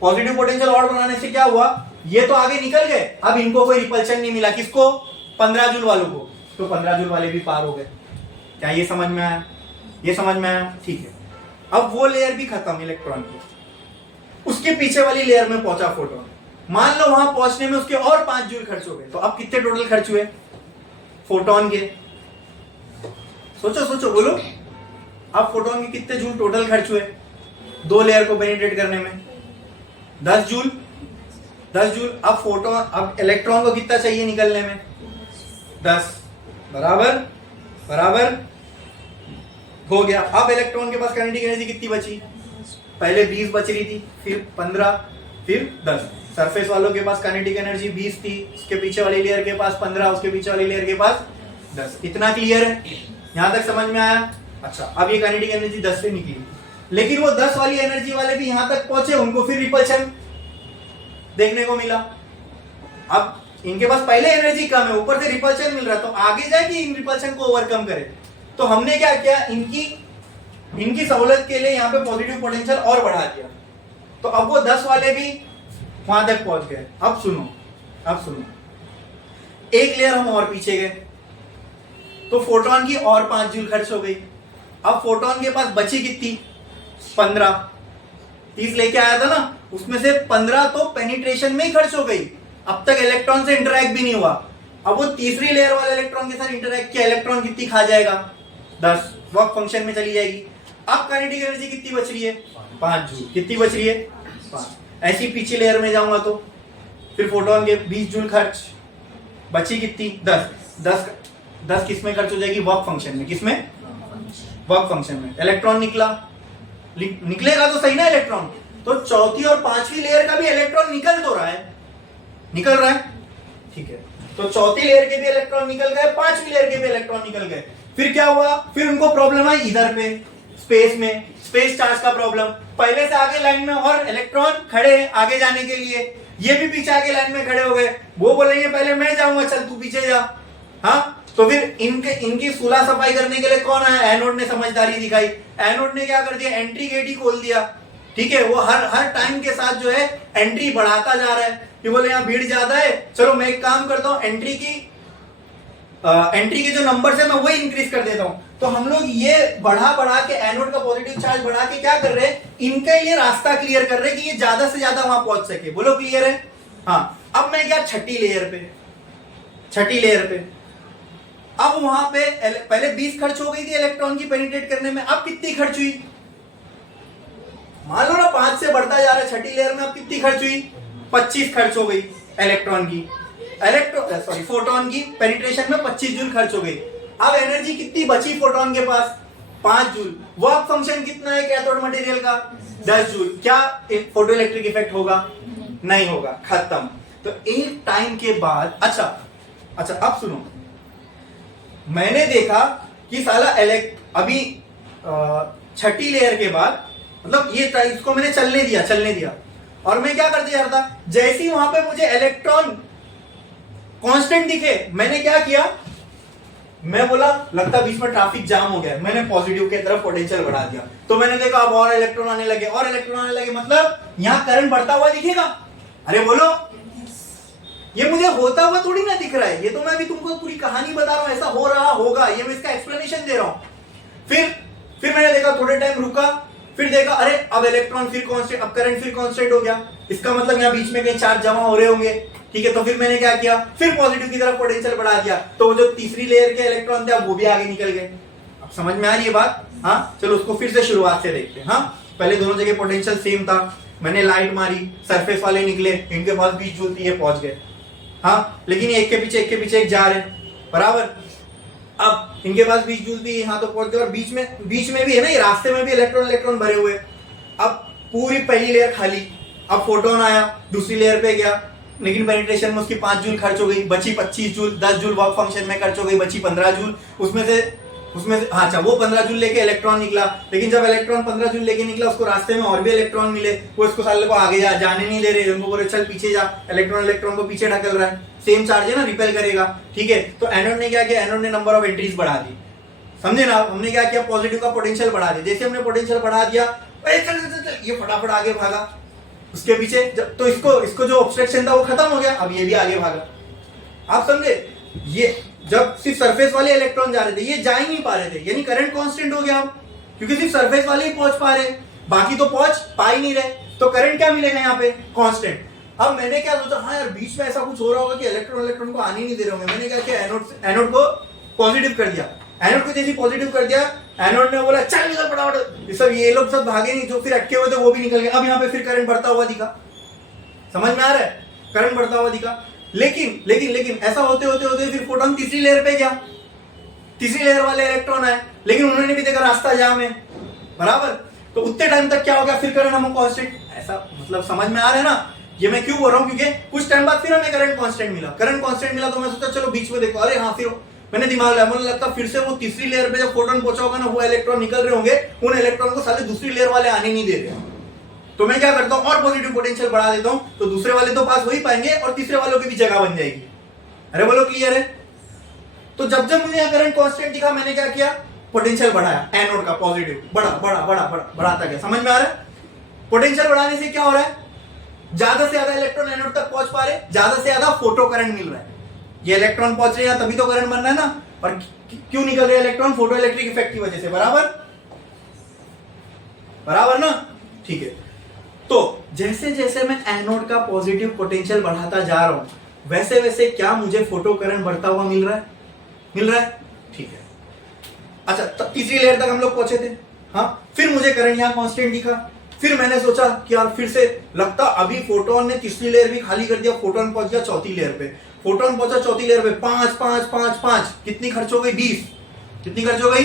पॉजिटिव पोटेंशियल और बढ़ाने से क्या हुआ, ये तो आगे निकल गए, अब इनको कोई रिपल्शन नहीं मिला। किसको? 15 जूल वालों को। तो 15 जूल वाले भी पार हो गए। क्या ये समझ में आया? ये समझ में आया? ठीक है, अब वो लेयर भी खत्म इलेक्ट्रॉन की, उसके पीछे वाली लेयर में पहुंचा फोटोन। मान लो वहां पहुंचने में उसके और 5 जूल खर्च हो गए, तो अब कितने टोटल खर्च हुए फोटोन के? सोचो सोचो, बोलो। अब फोटोन के कितने जूल टोटल खर्च हुए दो लेयर को पेनिट्रेट करने में? 10 जूल। 10 जूल। अब फोटोन, अब इलेक्ट्रॉन को कितना चाहिए निकलने में? 10। बराबर बराबर हो गया। अब इलेक्ट्रॉन के पास काइनेटिक एनर्जी कितनी बची? पहले 20 बच रही थी, फिर 15, फिर 10। सरफेस वालों के पास काइनेटिक एनर्जी 20 थी, उसके पीछे वाली लेयर के पास 15, उसके पीछे वाली लेयर के पास 10। इतना क्लियर है? यहां तक समझ में आया? अच्छा, अब ये काइनेटिक एनर्जी 10 से निकली, लेकिन वो 10 वाली एनर्जी वाले भी यहां तक पहुंचे, उनको फिर रिपल्शन देखने को मिला। अब इनके पास पहले एनर्जी कम है, ऊपर से रिपल्शन मिल रहा, तो आगे जाए कि इन रिपल्शन को ओवरकम करे। तो हमने क्या किया, इनकी सहूलत के लिए यहाँ पे पॉजिटिव पोटेंशियल और बढ़ा दिया। तो अब वो 10 वाले भी वहां तक पहुंच गए। अब सुनो, एक लेयर हम और पीछे गए, तो फोटोन की और 5 जूल खर्च हो गई। अब फोटोन के पास बची कितनी? 15। 30 लेके आया था ना, उसमें से 15 तो पेनिट्रेशन में ही खर्च हो गई, अब तक इलेक्ट्रॉन से इंटरैक्ट भी नहीं हुआ। अब वो तीसरी लेयर वाले इलेक्ट्रॉन के साथ इंटरैक्ट किया, इलेक्ट्रॉन कितनी खा जाएगा? 10, वर्क फंक्शन में चली जाएगी। अब काइनेटिक एनर्जी कितनी बच रही है? 5 जूल। कितनी बच रही है? 5। ऐसी पीछे लेयर में जाऊंगा तो फिर फोटोन के 20 जूल खर्च, बची कितनी? 10। 10 किस में खर्च हो जाएगी? वर्क फंक्शन में। किसमें? वर्क फंक्शन में। इलेक्ट्रॉन निकलेगा तो सही ना इलेक्ट्रॉन, तो चौथी और 5वीं लेयर का भी इलेक्ट्रॉन निकल तो रहा है, ठीक है। तो चौथी लेयर के भी इलेक्ट्रॉन निकल गए, 5वीं लेयर के भी इलेक्ट्रॉन निकल गए। फिर क्या हुआ? फिर उनको प्रॉब्लम आई इधर पे, स्पेस चार्ज का प्रॉब्लम। पहले से आगे लाइन में और इलेक्ट्रॉन खड़े हैं आगे जाने के लिए, ये भी पीछे आगे लाइन में खड़े हो गए। वो बोलेंगे पहले मैं जाऊंगा, चल तू पीछे जा। हाँ, तो फिर इनकी सुलह सफाई करने के लिए कौन आया? एनोड ने समझदारी दिखाई। एनोड ने क्या कर दिया? एंट्री गेट ही खोल दिया। ठीक है, वो हर टाइम के साथ जो है एंट्री बढ़ाता जा रहा है कि बोले यहाँ भीड़ ज्यादा है, चलो मैं एक काम करता हूँ, एंट्री के जो नंबर है मैं वही इंक्रीज कर देता हूँ। तो हम लोग ये बढ़ा के एनोड का पॉजिटिव चार्ज बढ़ा के क्या कर रहे हैं? इनका ये रास्ता क्लियर कर रहे हैं कि ये ज्यादा से ज्यादा वहां पहुंच सके। बोलो क्लियर है? हाँ। अब मैं क्या, छठी लेयर पे अब वहां पे पहले 20 खर्च हो गई थी इलेक्ट्रॉन की पेनिट्रेट करने में, अब कितनी खर्च हुई? मान लो ना 5 से बढ़ता जा रहा है छठी लेयर में, अब कितनी खर्च हुई? 25 खर्च हो गई इलेक्ट्रॉन की, फोटोन की पेनिट्रेशन में 25 जूल खर्च हो गई। अब एनर्जी कितनी बची फोटोन के पास? 5 जूल। वर्क फंक्शन कितना है कैथोड मटेरियल का? 10 जूल। क्या फोटो इलेक्ट्रिक इफेक्ट होगा? नहीं होगा, खत्म। तो एक टाइम के बाद अच्छा अब सुनो, मैंने देखा कि साला अभी छठी लेयर के बाद, मतलब ये इसको मैंने चलने दिया और मैं क्या करते जा रहा था, जैसे ही वहां पे मुझे इलेक्ट्रॉन कांस्टेंट दिखे, मैंने क्या किया, मैं बोला लगता बीच में ट्रैफिक जाम हो गया, मैंने पॉजिटिव की तरफ पोटेंशियल बढ़ा दिया। तो मैंने देखा अब और इलेक्ट्रॉन आने लगे, मतलब यहां करंट बढ़ता हुआ दिखेगा। अरे बोलो, ये मुझे होता हुआ थोड़ी ना दिख रहा है, ये तो मैं अभी तुमको पूरी कहानी बता रहा हूं, ऐसा हो रहा होगा, ये मैं इसका एक्सप्लेनेशन दे रहा हूं। फिर मैंने देखा, थोड़े टाइम रुका, फिर देखा अरे अब इलेक्ट्रॉन फिर कांस्टेंट, अब करंट फिर कांस्टेंट हो गया, इसका मतलब यहाँ बीच में कहीं चार्ज जमा हो रहे होंगे। ठीक है, तो फिर मैंने क्या किया, फिर पॉजिटिव की तरफ पोटेंशियल बढ़ा दिया, तो जो तीसरी लेयर के इलेक्ट्रॉन थे वो भी आगे निकल गए। अब समझ में आ रही है बात? हाँ, चलो उसको फिर से शुरुआत से देखते हैं। हाँ, पहले दोनों जगह पोटेंशियल सेम था, मैंने लाइट मारी, सरफेस वाले निकले, इनके पास 20 जूल थी, ये पहुंच गए। हाँ, लेकिन एक के पीछे एक जा रहे बराबर। अब इनके पास 20 जूल थी, यहाँ तो पहुंच गए, और बीच में भी है ना, ये रास्ते में भी इलेक्ट्रॉन भरे हुए। अब पूरी पहली लेयर खाली, अब फोटोन आया, दूसरी लेयर पे गया, लेकिन पेनिट्रेशन में उसकी 5 जूल खर्च हो गई, बची 25 जूल, 10 जूल वर्क फंक्शन में खर्च हो गई, बची 15 जूल। उसमें से अच्छा, वो 15 जूल लेके इलेक्ट्रॉन निकला, लेकिन जब इलेक्ट्रॉन 15 जूल लेके निकला, उसको रास्ते में और भी इलेक्ट्रॉन मिले, वो इसको साले को आगे जाने नहीं दे रहे, उनको बोले चल पीछे जा, इलेक्ट्रॉन को पीछे ढकल रहा है, सेम चार्ज है ना, रिपेल करेगा। ठीक है, तो एनोड ने क्या किया, एनोड ने नंबर ऑफ एंट्रीज बढ़ा दी, समझे ना। हमने क्या किया, पॉजिटिव का पोटेंशियल बढ़ा दिया। जैसे हमने पोटेंशियल बढ़ा दिया, ये फटाफट आगे भागा उसके पीछे, तो इसको जो ऑब्स्ट्रक्शन था वो खत्म हो गया, अब ये भी आगे भागा। आप समझे? ये जब सिर्फ सरफेस वाले इलेक्ट्रॉन जा रहे थे, ये जा ही नहीं पा रहे थे, यानी करंट कांस्टेंट हो गया, क्योंकि सिर्फ सरफेस वाले ही पहुंच पा रहे, बाकी तो पहुंच पा ही नहीं रहे, तो करंट क्या मिलेगा यहाँ पे, कांस्टेंट। अब मैंने क्या सोचा, हाँ यार बीच में ऐसा कुछ हो रहा होगा कि इलेक्ट्रॉन को आने नहीं दे रहे होंगे। मैंने क्या किया, एनोड को पॉजिटिव कर दिया, एनोड को जैसे पॉजिटिव कर दिया, एनोड ने बोला चल निकल फटाफट, ये लोग सब भागे नहीं, जो फिर अटके हुए थे वो भी निकल गए। अब यहाँ पे फिर करंट बढ़ता हुआ दिखा, समझ में आ रहा है, करंट बढ़ता हुआ दिखा। लेकिन ऐसा होते फिर फोटोन तीसरी लेयर पे गया, तीसरी लेयर वाले इलेक्ट्रॉन आए, लेकिन उन्होंने भी देखा रास्ता जाम है बराबर। तो उतने टाइम तक क्या हो गया, फिर करंट हमें कांस्टेंट, ऐसा मतलब समझ में आ रहा है ना। ये मैं क्यों बोल रहा हूँ, क्योंकि कुछ टाइम बाद फिर हमें करंट कांस्टेंट मिला, तो मैं सोचा चलो बीच में देखो, अरे हाँ, फिर मैंने दिमाग लगाया, मुझे लगता फिर से वो तीसरी लेयर पे जब फोटोन पहुंचा होगा ना, वो इलेक्ट्रॉन निकल रहे होंगे, उन इलेक्ट्रॉन को साले दूसरी लेयर वाले आने नहीं दे रहे। तो मैं क्या करता हूं, और पॉजिटिव पोटेंशियल बढ़ा देता हूं, तो दूसरे वाले तो पास हो ही पाएंगे और तीसरे वालों की भी जगह बन जाएगी। अरे बोलो क्लियर है? तो जब मुझे यहाँ करंट कांस्टेंट दिखा, मैंने क्या किया, पोटेंशियल बढ़ाया, एनोड का पॉजिटिव बढ़ाता गया। समझ में आ रहा है? पोटेंशियल बढ़ाने से क्या हो रहा है, ज्यादा से ज्यादा इलेक्ट्रॉन एनोड तक पहुंच पा रहे, ज्यादा से ज्यादा फोटो करंट मिल रहा है। ये इलेक्ट्रॉन पहुंच रहे हैं तभी तो करंट बन रहा है ना। और क्यों निकल रहे हैं इलेक्ट्रॉन, फोटो इलेक्ट्रिक इफेक्ट की वजह से, बराबर ना। ठीक है, तो जैसे जैसे मैं एनोड का पॉजिटिव पोटेंशियल बढ़ाता जा रहा हूं, वैसे वैसे क्या मुझे फोटो करंट बढ़ता हुआ मिल रहा है। ठीक है, अच्छा, तीसरी लेयर तक हम लोग पहुंचे थे। हाँ, फिर मुझे करंट यहाँ कांस्टेंट दिखा, फिर मैंने सोचा कि यार फिर से लगता अभी फोटोन ने तीसरी लेयर भी खाली कर दिया, फोटोन पहुंच गया चौथी लेयर पे, फोटोन पहुंचा चौथी लेयर पे, 5 कितनी खर्च हो गई, 20। कितनी खर्च हो गई,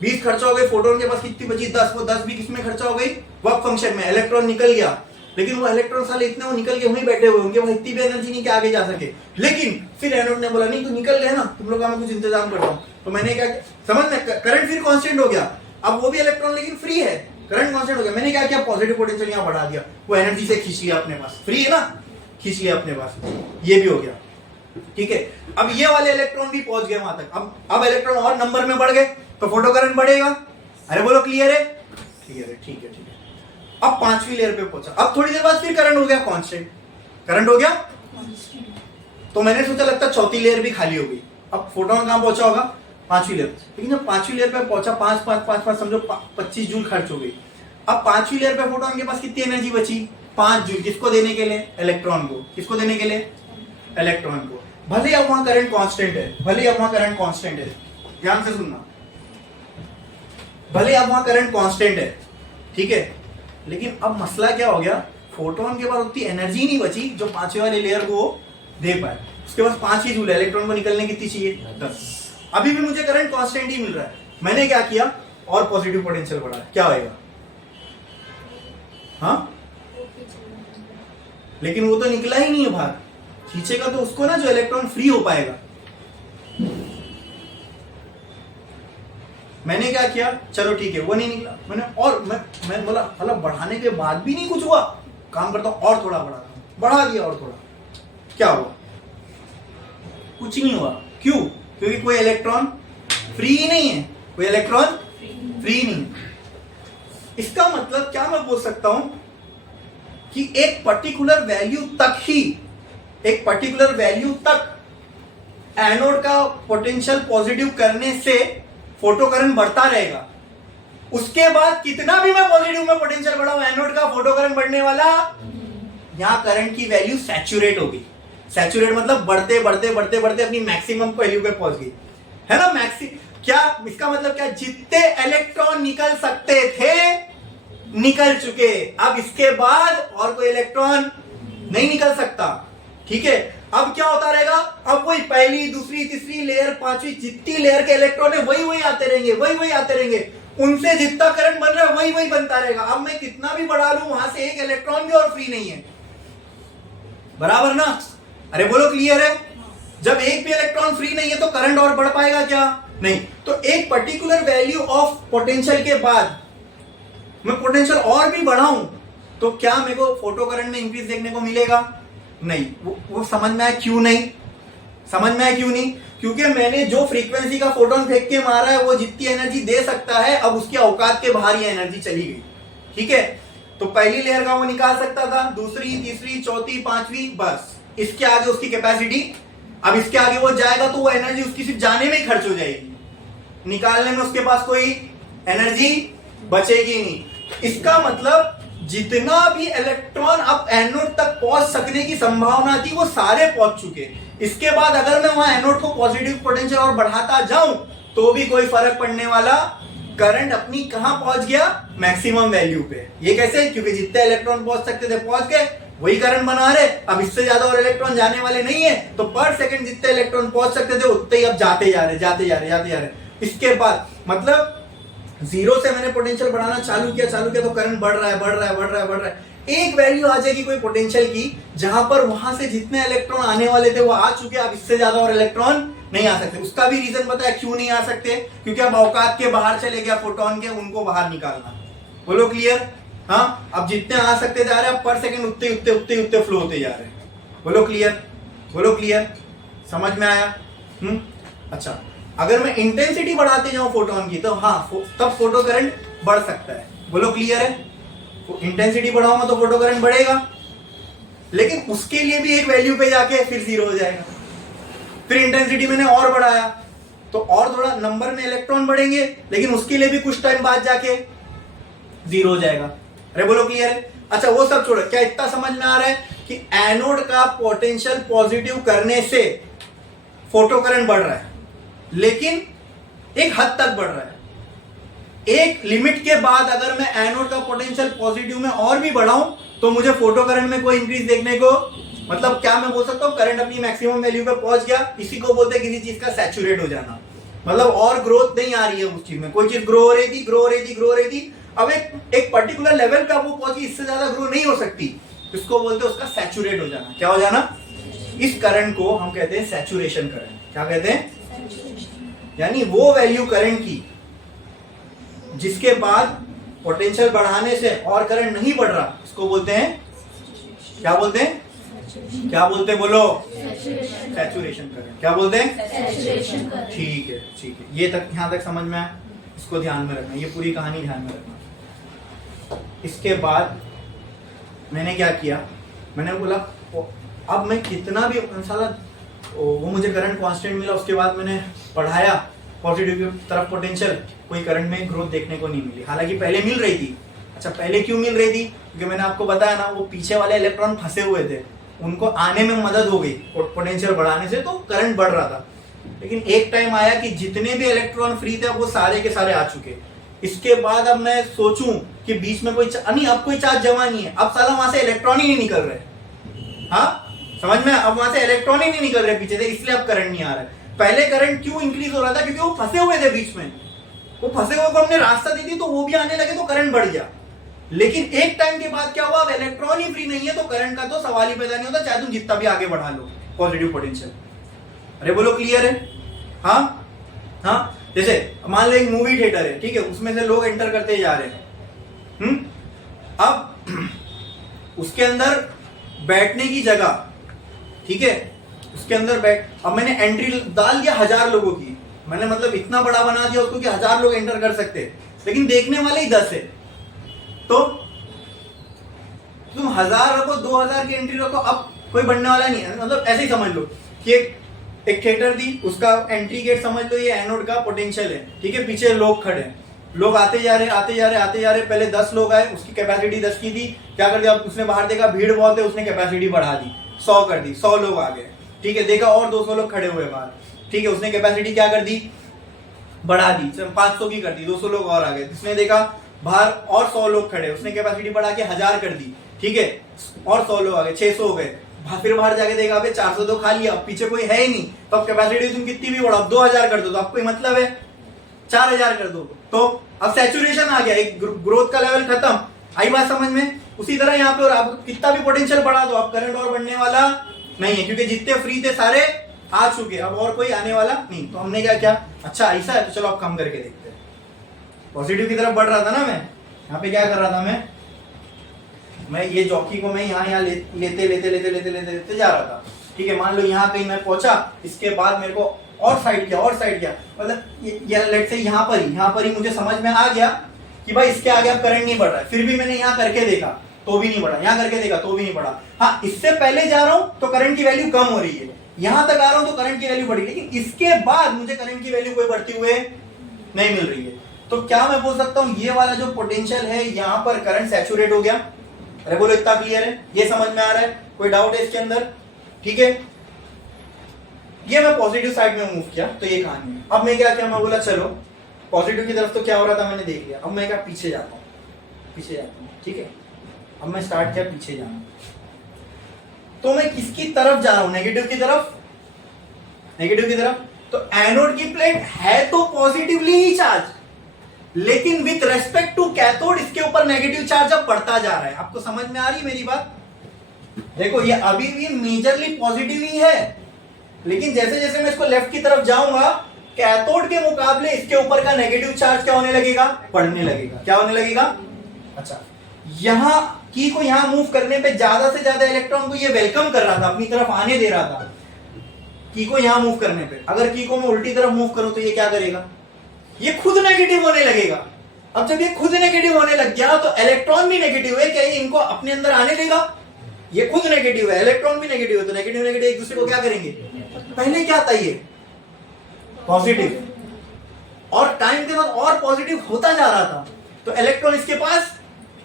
20 खर्चा हो गई। फोटोन के पास कितनी बची, 10। वो 10 भी किसमें खर्चा हो गई, वर्क फंक्शन में। इलेक्ट्रॉन निकल गया, लेकिन वो इलेक्ट्रॉन साले इतने वो निकल के वहीं बैठे हुए, उनके पास इतनी भी एनर्जी नहीं कि आगे जा सके। लेकिन फिर एनोड ने बोला नहीं, तू निकल गया ना, तुम लोग का मैं कुछ इंतजाम करता हूँ। तो मैंने क्या, समझ में, करंट फिर कांस्टेंट हो गया, अब वो भी इलेक्ट्रॉन लेकिन फ्री है, करंट कांस्टेंट हो गया। मैंने क्या किया, पॉजिटिव पोटेंशियल यहाँ बढ़ा दिया, वो एनर्जी से खींच लिया अपने पास, फ्री है ना, खींच लिया अपने पास, ये भी हो गया। ठीक है, अब ये वाले इलेक्ट्रॉन भी पहुंच गए वहां तक, अब इलेक्ट्रॉन और नंबर में बढ़ गए, तो फोटो करंट बढ़ेगा। अरे बोलो क्लियर है? क्लियर है, ठीक है। अब 5वीं लेयर पे पहुंचा, अब थोड़ी देर बाद फिर करंट हो गया कांस्टेंट, करंट हो गया। तो मैंने सोचा लगता चौथी लेयर भी खाली हो गई। अब फोटोन कहां पहुंचा होगा, 5वीं लेयर। लेकिन जब 5वीं लेयर पे पहुंचा, 5 समझो 25 जूल खर्च हो गई। अब 5वीं लेयर पे फोटोन के पास कितनी एनर्जी बची, 5 जूल। किसको देने के लिए, इलेक्ट्रॉन को। किसको देने के लिए, इलेक्ट्रॉन को। भले अब वहां करंट कांस्टेंट है, भले अब वहां करंट कांस्टेंट है, ध्यान से सुनना, भले अब वहां करंट कांस्टेंट है, ठीक है, लेकिन अब मसला क्या हो गया, फोटोन के पास उतनी एनर्जी नहीं बची जो पांचवें वाले लेयर को दे पाए। उसके पास 5 ही जूल है, इलेक्ट्रॉन को निकलने कितनी चाहिए, 10। अभी भी मुझे करंट कांस्टेंट ही मिल रहा है, मैंने क्या किया, और पॉजिटिव पोटेंशियल बढ़ाया, क्या होएगा, हाँ, लेकिन वो तो निकला ही नहीं है बाहर, खींचेगा तो उसको ना जो इलेक्ट्रॉन फ्री हो पाएगा। मैंने क्या किया, चलो ठीक है वो नहीं निकला, मैंने और मैं बोला मतलब बढ़ाने के बाद भी नहीं कुछ हुआ, काम करता हूं और थोड़ा बढ़ा दिया और थोड़ा, क्या हुआ, कुछ नहीं हुआ। क्यों, क्योंकि कोई इलेक्ट्रॉन फ्री ही नहीं है, कोई इलेक्ट्रॉन फ्री नहीं। इसका मतलब क्या मैं बोल सकता हूं कि एक पर्टिकुलर वैल्यू तक ही, एक पर्टिकुलर वैल्यू तक एनोड का पोटेंशियल पॉजिटिव करने से फोटो करंट बढ़ता रहेगा। उसके बाद कितना भी मैं पॉजिटिव में पोटेंशियल बढ़ाऊं एनोड का, फोटो करंट बढ़ने वाला, यहां करंट की वैल्यू सैचुरेट होगी। सैचुरेट मतलब बढ़ते बढ़ते बढ़ते बढ़ते अपनी मैक्सिमम वैल्यू पे पहुंच गई, है ना। क्या इसका मतलब क्या, जितने इलेक्ट्रॉन निकल सकते थे निकल चुके, अब इसके बाद और कोई इलेक्ट्रॉन नहीं निकल सकता, ठीक है। अब क्या होता रहेगा, अब वही पहली दूसरी तीसरी लेयर पांचवी जितनी लेयर के इलेक्ट्रॉन है वही आते रहेंगे, वही आते रहेंगे, उनसे जितना करंट बन रहा है वही बनता रहेगा। अब मैं कितना भी बढ़ा लूं वहां से एक इलेक्ट्रॉन भी और फ्री नहीं है, बराबर ना। अरे बोलो क्लियर है, जब एक भी इलेक्ट्रॉन फ्री नहीं है तो करंट और बढ़ पाएगा क्या, नहीं। तो एक पर्टिकुलर वैल्यू ऑफ पोटेंशियल के बाद मैं पोटेंशियल और भी बढ़ाऊं तो क्या मेरे को फोटो करंट में इंक्रीज देखने को मिलेगा, नहीं। वो समझ में आया क्यों नहीं, समझ में आया क्यों नहीं, क्योंकि मैंने जो फ्रीक्वेंसी का फोटोन फेंक के मारा है वो जितनी एनर्जी दे सकता है, अब उसकी औकात के बाहर ये एनर्जी चली गई, ठीक है। तो पहली लेयर का वो निकाल सकता था, दूसरी तीसरी चौथी पांचवी, बस इसके आगे उसकी कैपेसिटी, अब इसके आगे वो जाएगा तो वो एनर्जी उसकी सिर्फ जाने में ही खर्च हो जाएगी, निकालने में उसके पास कोई एनर्जी बचेगी नहीं। इसका मतलब जितना भी इलेक्ट्रॉन अब एनोड तक पहुंच सकने की संभावना थी वो सारे पहुंच चुके। इसके बाद अगर मैं वहां एनोड को पॉजिटिव पोटेंशियल और बढ़ाता जाऊं तो भी कोई फर्क पड़ने वाला, करंट अपनी कहां पहुंच गया, मैक्सिमम वैल्यू पे। ये कैसे, क्योंकि जितने इलेक्ट्रॉन पहुंच सकते थे पहुंच गए, वही करंट बना रहे, अब इससे ज्यादा और इलेक्ट्रॉन जाने वाले नहीं है, तो पर सेकंड जितने इलेक्ट्रॉन पहुंच सकते थे उतने ही अब जाते जा रहे। इसके बाद मतलब जीरो से मैंने पोटेंशियल बढ़ाना चालू किया तो करंट बढ़ रहा है। एक वैल्यू आ जाएगी कोई पोटेंशियल की जहां पर वहां से जितने इलेक्ट्रॉन आने वाले थे वो आ चुके, अब इससे ज्यादा और इलेक्ट्रॉन नहीं आ सकते। उसका भी रीजन पता है क्यों नहीं आ सकते, क्योंकि अब औकात के बाहर चले गया फोटोन के, उनको बाहर निकालना। बोलो क्लियर, हाँ। अब जितने आ सकते जा रहे हैं पर सेकंड उतने फ्लो होते जा रहे हैं। बोलो क्लियर, समझ में आया। अच्छा, अगर मैं इंटेंसिटी बढ़ाते जाऊं फोटोन की तो हाँ तब फोटो करंट बढ़ सकता है। बोलो क्लियर है, इंटेंसिटी बढ़ाऊंगा तो फोटो करंट बढ़ेगा, लेकिन उसके लिए भी एक वैल्यू पे जाके फिर जीरो हो जाएगा। फिर इंटेंसिटी मैंने और बढ़ाया तो और थोड़ा नंबर में इलेक्ट्रॉन बढ़ेंगे, लेकिन उसके लिए भी कुछ टाइम बाद जाके जीरो हो जाएगा। अरे बोलो क्लियर है। अच्छा वो सब छोड़ो, क्या इतना समझ में आ रहा है कि एनोड का पोटेंशियल पॉजिटिव करने से फोटो करंट बढ़ रहा है, लेकिन एक हद तक बढ़ रहा है। एक लिमिट के बाद अगर मैं एनोड का पोटेंशियल पॉजिटिव में और भी बढ़ाऊं तो मुझे फोटो करंट में कोई इंक्रीज देखने को, मतलब क्या मैं बोल सकता हूं, करंट अपनी मैक्सिमम वैल्यू पे पहुंच गया। इसी को बोलते हैं किसी चीज का सैचुरेट हो जाना, मतलब और ग्रोथ नहीं आ रही है उस चीज में। कोई चीज ग्रो हो रही थी, अब एक पर्टिकुलर लेवल पे अब वो पहुंची, इससे ज्यादा ग्रो नहीं हो सकती, इसको बोलते हैं उसका सैचुरेट हो जाना। क्या हो जाना, इस करंट को हम कहते हैं सैचुरेशन करंट। क्या कहते हैं, यानी वो वैल्यू करंट की जिसके बाद पोटेंशियल बढ़ाने से और करंट नहीं बढ़ रहा, इसको बोलते हैं, क्या बोलते हैं बोलो, सैचुरेशन करंट। क्या बोलते हैं, ठीक है। ये तक यहां तक समझ में आया, इसको ध्यान में रखना, ये पूरी कहानी ध्यान में रखना। इसके बाद मैंने क्या किया, मैंने बोला अब मैं कितना भी साला वो मुझे करंट कांस्टेंट मिला, उसके बाद मैंने पढ़ाया पॉजिटिव की तरफ पोटेंशियल, कोई करंट में ग्रोथ देखने को नहीं मिली, हालांकि पहले मिल रही थी। अच्छा पहले क्यों मिल रही थी, क्योंकि मैंने आपको बताया ना वो पीछे वाले इलेक्ट्रॉन फंसे हुए थे, उनको आने में मदद हो गई पोटेंशियल बढ़ाने से, तो करंट बढ़ रहा था। लेकिन एक टाइम आया कि जितने भी इलेक्ट्रॉन फ्री थे वो सारे के सारे आ चुके। इसके बाद अब मैं सोचूं कि बीच में कोई नहीं, अब कोई चार्ज जमा नहीं है, अब साला वहां से इलेक्ट्रॉन ही नहीं निकल रहे। हाँ समझ में, अब वहां से इलेक्ट्रॉन ही नहीं निकल रहे पीछे से, इसलिए अब करंट नहीं आ रहा है। पहले करंट क्यों इंक्रीज हो रहा था? क्योंकि वो फंसे हुए थे बीच में, वो फंसे हुए को हमने रास्ता दे दी तो वो भी आने लगे तो करंट बढ़ गया। लेकिन एक टाइम के बाद क्या हुआ, अब इलेक्ट्रॉन ही फ्री नहीं है तो करंट का तो सवाल ही पैदा नहीं होता, चाहे तुम जितना भी आगे बढ़ा लो पॉजिटिव पोटेंशियल। अरे बोलो क्लियर है? हाँ हाँ, जैसे मान लो एक मूवी थिएटर है, ठीक है, उसमें से लोग एंटर करते जा रहे हैं। अब उसके अंदर बैठने की जगह, ठीक है, उसके अंदर अब मैंने एंट्री डाल दिया 1000 लोगों की, मैंने मतलब इतना बड़ा बना दिया उसको कि 1000 लोग एंटर कर सकते हैं, लेकिन देखने वाले ही 10 है। तो तुम 1000 रखो, 2000 की एंट्री रखो, अब कोई बढ़ने वाला नहीं है। मतलब ऐसे ही समझ लो कि एक थिएटर दी, उसका एंट्री गेट समझ लो ये एनोड का पोटेंशियल है, ठीक है, पीछे लोग खड़े हैं, लोग आते जा रहे आते जा रहे आते जा रहे। पहले 10 लोग आए, उसकी कैपेसिटी 10 की थी, क्या कर दिया, उसने बाहर देखा भीड़ बहुत है, उसने कैपेसिटी बढ़ा दी, 100 कर दी, 100 लोग आ गए, ठीक है, देखा और 200 लोग खड़े हुए बाहर, ठीक है, उसने कैपेसिटी क्या कर दी, बढ़ा दी, 500 की कर दी, 200 लोग और आ गए, उसने देखा बाहर और 100 लोग खड़े, उसने कैपेसिटी बढ़ा के 1000 कर दी, ठीक है, और 100 लोग आ गए, 600 हो गए। फिर बाहर जाके देखा अबे 400 तो खा लिया, अब पीछे कोई है ही नहीं, तो अब कैपेसिटी तुम कितनी भी बढ़ाओ, 2000 कर दो, तो आपको मतलब है 4000 कर दो, तो अब सैचुरेशन आ गया, एक ग्रोथ का लेवल खत्म। आई बात समझ में? उसी तरह यहाँ पे और आप कितना भी पोटेंशियल बढ़ा दो, अब करंट और बढ़ने वाला नहीं है, क्योंकि जितने फ्री थे सारे आ चुके, अब और कोई आने वाला नहीं। तो हमने क्या किया, अच्छा ऐसा है तो चलो अब कम करके देखते हैं। पॉजिटिव की तरफ बढ़ रहा था ना मैं, यहाँ पे क्या कर रहा था मैं ये जॉकी को मैं यहाँ लेते जा रहा था, ठीक है, मान लो यहाँ कहीं मैं पहुंचा, इसके बाद मेरे को और साइड किया, मतलब लेट से यहाँ पर ही मुझे समझ में आ गया कि भाई इसके आगे अब करंट नहीं बढ़ रहा है, फिर भी मैंने यहाँ करके देखा तो भी नहीं बढ़ा, यहाँ करके देखा तो भी नहीं बढ़ा। हाँ, इससे पहले जा रहा हूं तो करंट की वैल्यू कम हो रही है, यहां तक आ रहा हूं तो करंट की वैल्यू बढ़ी, लेकिन इसके बाद मुझे करंट की वैल्यू कोई बढ़ती हुए नहीं मिल रही है। तो क्या मैं बोल सकता हूं ये वाला जो पोटेंशियल है यहाँ पर करंट सैचुरेट हो गया? अरे बोलो इतना क्लियर है? ये समझ में आ रहा है? कोई डाउट है इसके अंदर? ठीक है, ये मैं पॉजिटिव साइड में मूव किया तो ये कहानी है। अब मैं क्या किया, मैं बोला चलो पॉजिटिव की तरफ तो क्या हो रहा था मैंने देख लिया, अब मैं क्या पीछे जाता हूँ, ठीक है, अब मैं स्टार्ट किया पीछे जाना, तो मैं किसकी तरफ जा रहा हूं, नेगेटिव की तरफ। तो एनोड की प्लेट है तो पॉजिटिवली ही चार्ज, लेकिन विथ रेस्पेक्ट टू कैथोड इसके ऊपर नेगेटिव चार्ज अब बढ़ता जा रहा है। आपको समझ में आ रही है मेरी बात? देखो ये अभी भी मेजरली पॉजिटिव ही है, लेकिन जैसे जैसे मैं इसको लेफ्ट की तरफ जाऊंगा, कैथोड के मुकाबले इसके ऊपर का नेगेटिव चार्ज क्या होने लगेगा, बढ़ने लगेगा। क्या होने लगेगा? अच्छा, यहां की को यहां मूव करने पे ज्यादा से ज्यादा इलेक्ट्रॉन को ये वेलकम कर रहा था, अपनी तरफ आने दे रहा था की को यहां मूव करने पे। अगर की को मैं उल्टी तरफ मूव करूं तो ये क्या करेगा, ये खुद नेगेटिव होने लगेगा। अब जब ये खुद नेगेटिव होने लग गया तो इलेक्ट्रॉन भी नेगेटिव है, क्या ये इनको अपने अंदर आने देगा? ये खुद नेगेटिव है, इलेक्ट्रॉन भी नेगेटिव है, तो नेगेटिव नेगेटिव एक दूसरे को क्या करेंगे? पहले क्या था ये पॉजिटिव, और टाइम के बाद और पॉजिटिव होता जा रहा था, तो इलेक्ट्रॉन इसके पास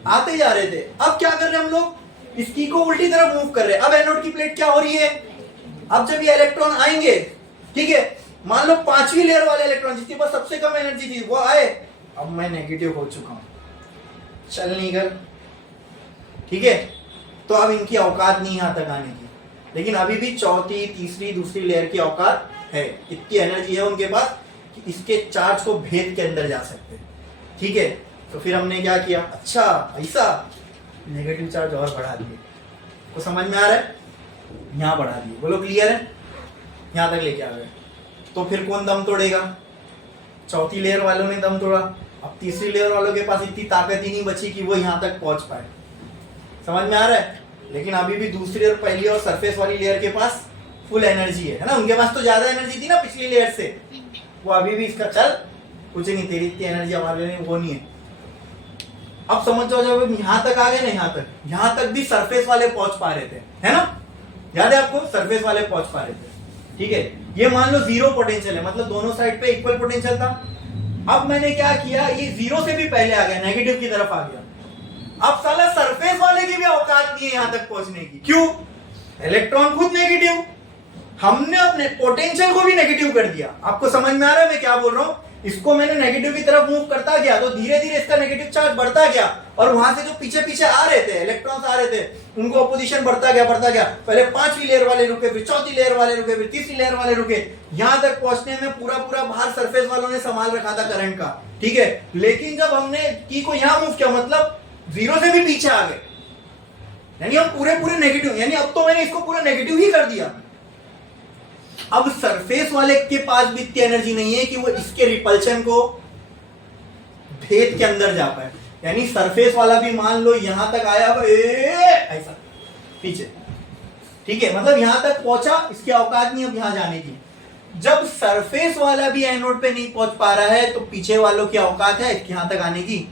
आते जा रहे थे। अब क्या कर रहे हैं हम लोग, इसकी को उल्टी तरफ मूव कर रहे हैं। अब एनोड की प्लेट क्या हो रही है, अब जब ये इलेक्ट्रॉन आएंगे, ठीक है, मान लो 5वीं लेयर वाले इलेक्ट्रॉन जिसके पास सबसे कम एनर्जी थी वो आए, अब मैं नेगेटिव हो चुका हूं, चल नहीं कर, ठीक है, तो अब इनकी औकात नहीं यहां तक आने की, लेकिन अभी भी चौथी तीसरी दूसरी लेयर की औकात है, इतनी एनर्जी है उनके पास कि इसके चार्ज को भेद के अंदर जा सकते हैं। ठीक है, तो फिर हमने क्या किया, अच्छा ऐसा नेगेटिव चार्ज और बढ़ा दिए, तो समझ में आ रहा है, यहां बढ़ा दिए, बोलो क्लियर है, यहां तक लेके आ गए। तो फिर कौन दम तोड़ेगा, चौथी लेयर वालों ने दम तोड़ा, अब तीसरी लेयर वालों के पास इतनी ताकत ही नहीं बची कि वो यहां तक पहुंच पाए। समझ में आ रहा है? लेकिन अभी भी दूसरी और पहली और सरफेस वाली लेयर के पास फुल एनर्जी है ना, उनके पास तो ज्यादा एनर्जी थी ना पिछली लेयर से, वो अभी भी इसका चल कुछ नहीं, तेरी इतनी एनर्जी हमारे लिए वो नहीं है। अब समझ जाओ, जब यहां तक आ गए ना, यहां तक भी सरफेस वाले पहुंच पा रहे थे, है ना, याद है आपको, सरफेस वाले पहुंच पा रहे थे। ठीक है, ये मान लो जीरो पोटेंशियल है, मतलब दोनों साइड पे इक्वल पोटेंशियल था। अब मैंने क्या किया, ये जीरो से भी पहले आ गया, नेगेटिव की तरफ आ गया। अब साला सरफेस वाले की भी औकात नहीं है यहां तक पहुंचने की, क्यों? इलेक्ट्रॉन खुद नेगेटिव, हमने अपने पोटेंशियल को भी नेगेटिव कर दिया। आपको समझ में आ रहा है मैं क्या बोल रहा हूं? इसको मैंने नेगेटिव की तरफ मूव करता गया तो धीरे धीरे इसका नेगेटिव चार्ज बढ़ता गया, और वहां से जो पीछे पीछे आ रहे थे इलेक्ट्रॉन्स आ रहे थे, उनको अपोजिशन बढ़ता गया। पहले 5वीं लेयर वाले रुके, फिर 4थी लेयर वाले रुके, फिर 3री लेयर वाले रुके। यहां तक पहुंचने में पूरा बाहर सरफेस वालों ने संभाल रखा था करंट का, ठीक है। लेकिन जब हमने की को यहां मूव किया, मतलब 0 से भी पीछे आ गए, यानी हम पूरे नेगेटिव, यानी अब तो मैंने इसको पूरा नेगेटिव ही कर दिया। अब सरफेस वाले के पास भी इतनी एनर्जी नहीं है कि वो इसके रिपल्शन को भेद के अंदर जा पाए। यानी सरफेस वाला भी मान लो यहां तक आया, ऐसा पीछे, ठीक है, मतलब यहां तक पहुंचा, इसकी औकात नहीं अब यहां जाने की। जब सरफेस वाला भी एनोड पे नहीं पहुंच पा रहा है तो पीछे वालों की औकात है यहां तक आने की।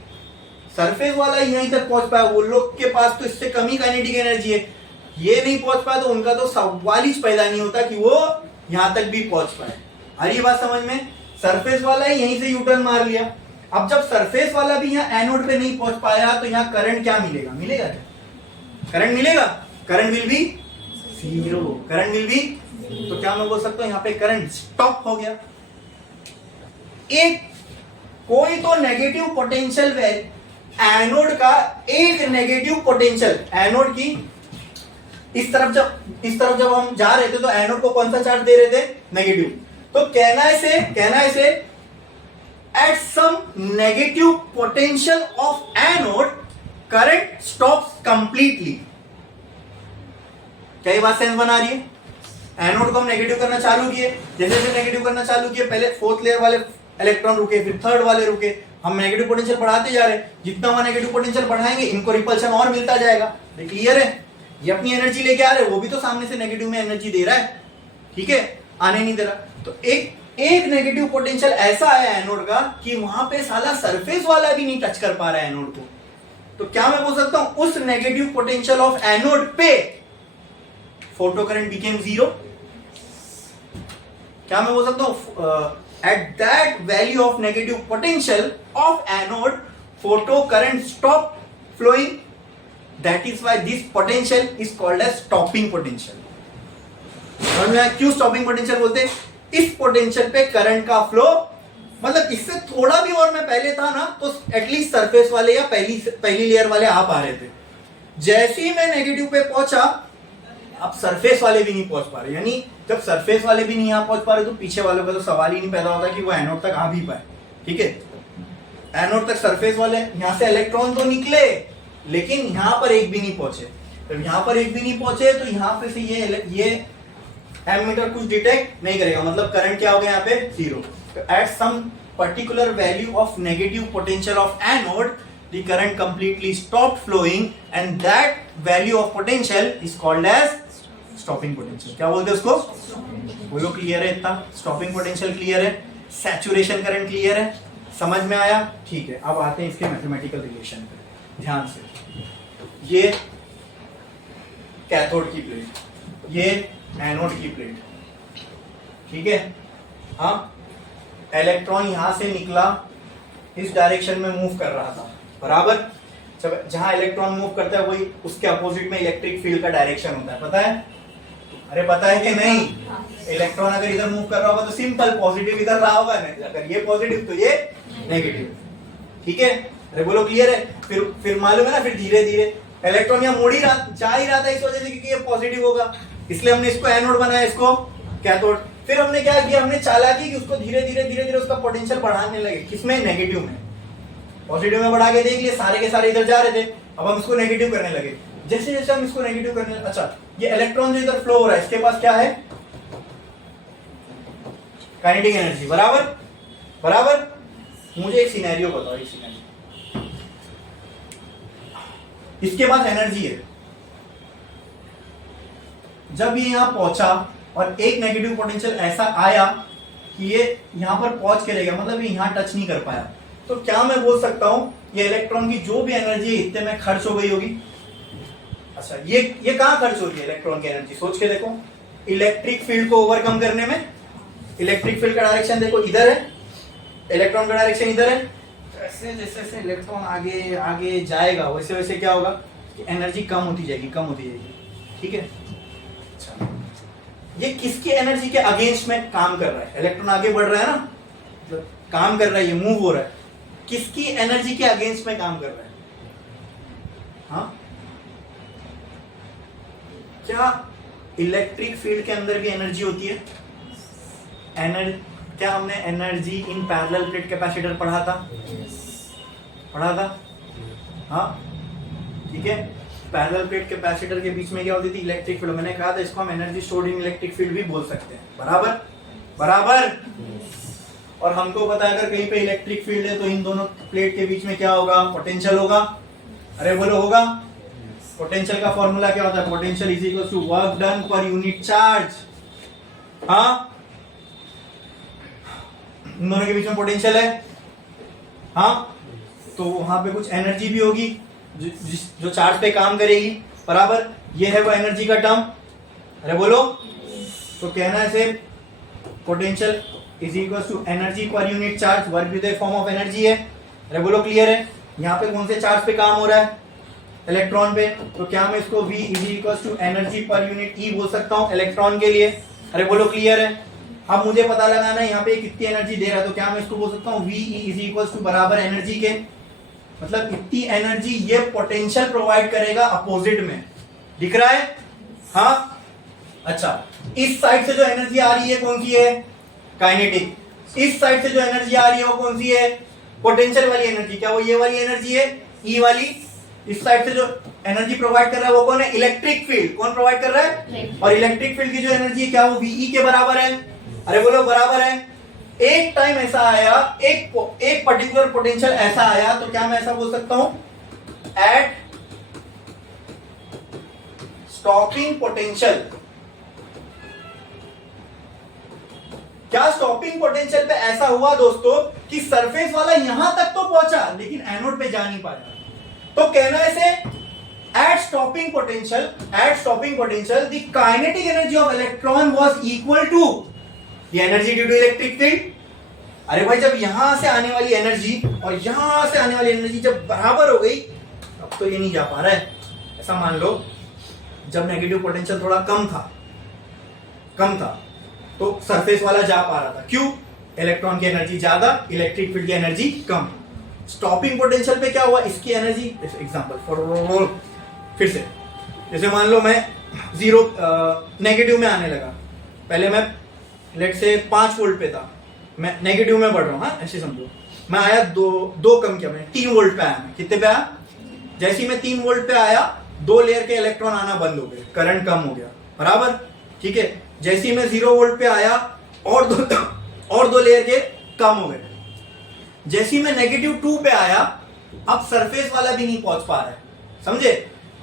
सरफेस वाला यहीं तक पहुंच पाया, वो लोग के पास तो इससे कम ही काइनेटिक एनर्जी है, ये नहीं पहुंच पाया तो उनका तो सवाल ही पैदा नहीं होता कि वो यहां तक भी पहुंच पाए। आ रही बात समझ में? सरफेस वाला ही यहीं से यूटर्न मार लिया। अब जब सरफेस वाला भी यहाँ एनोड पे नहीं पहुंच पाया तो यहाँ करंट क्या मिलेगा? मिलेगा क्या? करंट मिलेगा, current will be 0, current will be, तो क्या मैं बोल सकता हूं यहाँ पे करंट स्टॉप हो गया। एक कोई तो नेगेटिव पोटेंशियल एनोड का, एक नेगेटिव पोटेंशियल एनोड की इस तरफ जब हम जा रहे थे तो एनोड को कौन सा चार्ज दे रहे थे? नेगेटिव। तो कहना है से at some negative potential of anode current stops completely. क्या ये बात सेंस बना रही है? एनोड को हम नेगेटिव करना चालू किए, जैसे नेगेटिव करना चालू किए, पहले 4th लेयर वाले इलेक्ट्रॉन रुके, फिर 3rd वाले रुके, हम नेगेटिव पोटेंशियल बढ़ाते जा रहे हैं। जितना हम नेगेटिव पोटेंशियल बढ़ाएंगे इनको रिपल्शन और मिलता जाएगा। क्लियर है? ये अपनी एनर्जी लेके आ रहे हैं, वो भी तो सामने से नेगेटिव में एनर्जी दे रहा है, ठीक है, आने नहीं दे रहा। तो एक नेगेटिव पोटेंशियल ऐसा है एनोड का कि वहां पे साला सरफेस वाला भी नहीं टच कर पा रहा है एनोड को। तो क्या मैं बोल सकता हूं उस नेगेटिव पोटेंशियल ऑफ एनोड पे फोटो करंट बिकेम 0? क्या मैं बोल सकता हूं at that value of negative potential of anode photo current stop flowing? That is why this potential is called as stopping potential. समझ में आया क्यों stopping potential बोलते हैं? इस पोटेंशियल पे करंट का फ्लो, मतलब इससे थोड़ा भी और मैं पहले था ना तो एटलीस्ट सरफेस वाले या पहली लेयर वाले आ पा रहे थे। जैसे ही मैं नेगेटिव पे पहुंचा अब सरफेस वाले भी नहीं पहुंच पा रहे। यानी जब सरफेस वाले भी नहीं यहां पहुंच पा रहे तो पीछे वालों का तो सवाल ही नहीं पैदा होता कि वो एनोड तक आ भी पाए, ठीक है। एनोड तक सरफेस वाले, यहां से इलेक्ट्रॉन तो निकले लेकिन यहां पर एक भी नहीं पहुंचे। जब यहां पर एक भी नहीं पहुंचे तो यहां पे से ये एमीटर कुछ डिटेक्ट नहीं करेगा, मतलब करंट क्या हो गया यहाँ पे? 0। At some particular value of negative potential of anode the current completely stop flowing and that value of potential is called as stopping potential. क्या बोलते हैं उसको? बोलो क्लियर है? इतना स्टॉपिंग पोटेंशियल क्लियर है, सैचुरेशन करंट क्लियर है, समझ में आया? ठीक है, अब आते हैं इसके मैथमेटिकल रिलेशन पे। ध्यान से, ये कैथोड की प्लेट, ये एनोड की प्लेट, ठीक है। हाँ, इलेक्ट्रॉन यहां से निकला, इस डायरेक्शन में मूव कर रहा था, बराबर। जब जहां इलेक्ट्रॉन मूव करता है वही उसके अपोजिट में इलेक्ट्रिक फील्ड का डायरेक्शन होता है, पता है? अरे पता है कि नहीं? इलेक्ट्रॉन अगर इधर मूव कर रहा होगा तो सिंपल पॉजिटिव इधर रहा होगा, नहीं अगर ये पॉजिटिव तो ये नेगेटिव, ठीक है। अरे बोलो क्लियर है? फिर मालूम है ना, फिर धीरे धीरे इलेक्ट्रॉन यहाँ मोड़ ही जा ही रहा था इस वजह से क्योंकि ये पॉजिटिव होगा, इसलिए हमने इसको एनोड बनाया, इसको कैथोड। फिर हमने क्या किया? हमने चालाकी कि उसको धीरे धीरे उसका पोटेंशियल बढ़ाने लगे। किसमें? नेगेटिव में। पॉजिटिव में बढ़ा के देख लिए, सारे के सारे इधर जा रहे थे, अब हम इसको नेगेटिव करने लगे। जैसे जैसे हम इसको नेगेटिव करने लगे, अच्छा ये इलेक्ट्रॉन जो इधर फ्लो हो रहा है इसके पास क्या है? काइनेटिक एनर्जी, बराबर बराबर। मुझे एक सिनेरियो बताओ, एक सिनेरियो, इसके पास एनर्जी है, जब ये यहां पहुंचा और एक नेगेटिव पोटेंशियल ऐसा आया कि ये यहां पर पहुंच के रह गया, मतलब ये यहां टच नहीं कर पाया, तो क्या मैं बोल सकता हूं ये इलेक्ट्रॉन की जो भी एनर्जी इतने में खर्च हो गई होगी? अच्छा, ये कहां खर्च होती है इलेक्ट्रॉन की एनर्जी? सोच के देखो, इलेक्ट्रिक फील्ड को ओवरकम करने में। इलेक्ट्रिक फील्ड का डायरेक्शन देखो इधर है, इलेक्ट्रॉन का डायरेक्शन इधर है। जैसे जैसे इलेक्ट्रॉन आगे आगे जाएगा वैसे वैसे क्या होगा कि एनर्जी कम होती जाएगी, ठीक है। अच्छा, ये किसके एनर्जी के अगेंस्ट में काम कर रहा है? इलेक्ट्रॉन आगे बढ़ रहा है ना, मतलब काम कर रहा है, ये मूव हो रहा है, किसकी एनर्जी के अगेंस्ट में काम कर रहा है? हाँ, क्या इलेक्ट्रिक फील्ड के अंदर भी एनर्जी होती है? क्या हमने energy in parallel plate capacitor पढ़ा था? पढ़ा था, हाँ, ठीक है। पैरेलल प्लेट कैपेसिटर के बीच में क्या होती थी? Electric field. मैंने कहा था इसको हम energy stored in electric field भी बोल सकते हैं, बराबर बराबर। और हमको पता है अगर कहीं पे इलेक्ट्रिक फील्ड है तो इन दोनों प्लेट के बीच में क्या होगा? पोटेंशियल होगा। अरे बोलो, होगा। पोटेंशियल का फॉर्मूला क्या होता है? Potential is equal to work done per unit charge. हाँ, इन दोनों के बीच में पोटेंशियल है, हाँ, तो वहां पे कुछ एनर्जी भी होगी जो चार्ज पे काम करेगी, बराबर। ये है वो एनर्जी का टर्म। अरे बोलो, तो कहना है से potential is equal to energy per unit charge, work with form of energy है। अरे बोलो, क्लियर है? यहाँ पे कौन से चार्ज पे काम हो रहा है? इलेक्ट्रॉन पे। तो क्या मैं इसको V is equal to energy per unit E बोल सकता हूँ इलेक्ट्रॉन के लिए? अरे बोलो, क्लियर है? अब मुझे पता लगाना है यहाँ पे कितनी एनर्जी दे रहा है, तो क्या मैं इसको बोल सकता हूँ VE इज इक्वल टू बराबर एनर्जी के, मतलब इतनी एनर्जी ये पोटेंशियल प्रोवाइड करेगा अपोजिट में। दिख रहा है? हाँ, अच्छा, इस साइड से जो एनर्जी आ रही है कौन सी है? काइनेटिक। इस साइड से जो एनर्जी आ रही है वो कौन सी है? पोटेंशियल वाली एनर्जी। क्या वो ये वाली एनर्जी है? ई वाली। इस साइड से जो एनर्जी प्रोवाइड कर रहा है वो कौन है? Electric field. कौन प्रोवाइड कर रहा है? और इलेक्ट्रिक फील्ड की जो एनर्जी है क्या वो VE के बराबर है? अरे बोलो, बराबर है। एक टाइम ऐसा आया, एक पर्टिकुलर पोटेंशियल ऐसा आया, तो क्या मैं ऐसा बोल सकता हूं? At stopping potential. क्या स्टॉपिंग पोटेंशियल पे ऐसा हुआ दोस्तों कि सरफेस वाला यहां तक तो पहुंचा लेकिन एनोड पे जा नहीं पाया, तो कहना है at stopping potential the kinetic energy of electron was equal to the energy due to electric field. अरे भाई, जब यहां से आने वाली एनर्जी और यहां से आने वाली एनर्जी जब बराबर हो गई, अब तो ये नहीं जा पा रहा है। ऐसा मान लो जब नेगेटिव पोटेंशियल थोड़ा कम था तो सरफेस वाला जा पा रहा था। क्यों? इलेक्ट्रॉन की एनर्जी ज्यादा, इलेक्ट्रिक फील्ड की एनर्जी कम। स्टॉपिंग पोटेंशियल पे क्या हुआ? इसकी एनर्जी, एग्जांपल फॉर फिर से, जैसे मान लो मैं नेगेटिव में आने लगा। पहले मैं लेट से 5 वोल्ट पे था, मैं नेगेटिव में बढ़ रहा हूँ। हाँ, ऐसे समझो, मैं आया दो कम किया, मैंने 3 वोल्ट पे आया। मैं कितने पे आया? जैसे ही मैं 3 वोल्ट पे आया, 2 लेयर के इलेक्ट्रॉन आना बंद हो गए, करंट कम हो गया, बराबर, ठीक है। जैसे ही मैं 0 वोल्ट पे आया और दो लेयर के कम हो गए। जैसे ही मैं -2 पे आया, अब सरफेस वाला भी नहीं पहुंच पा रहा है, समझे।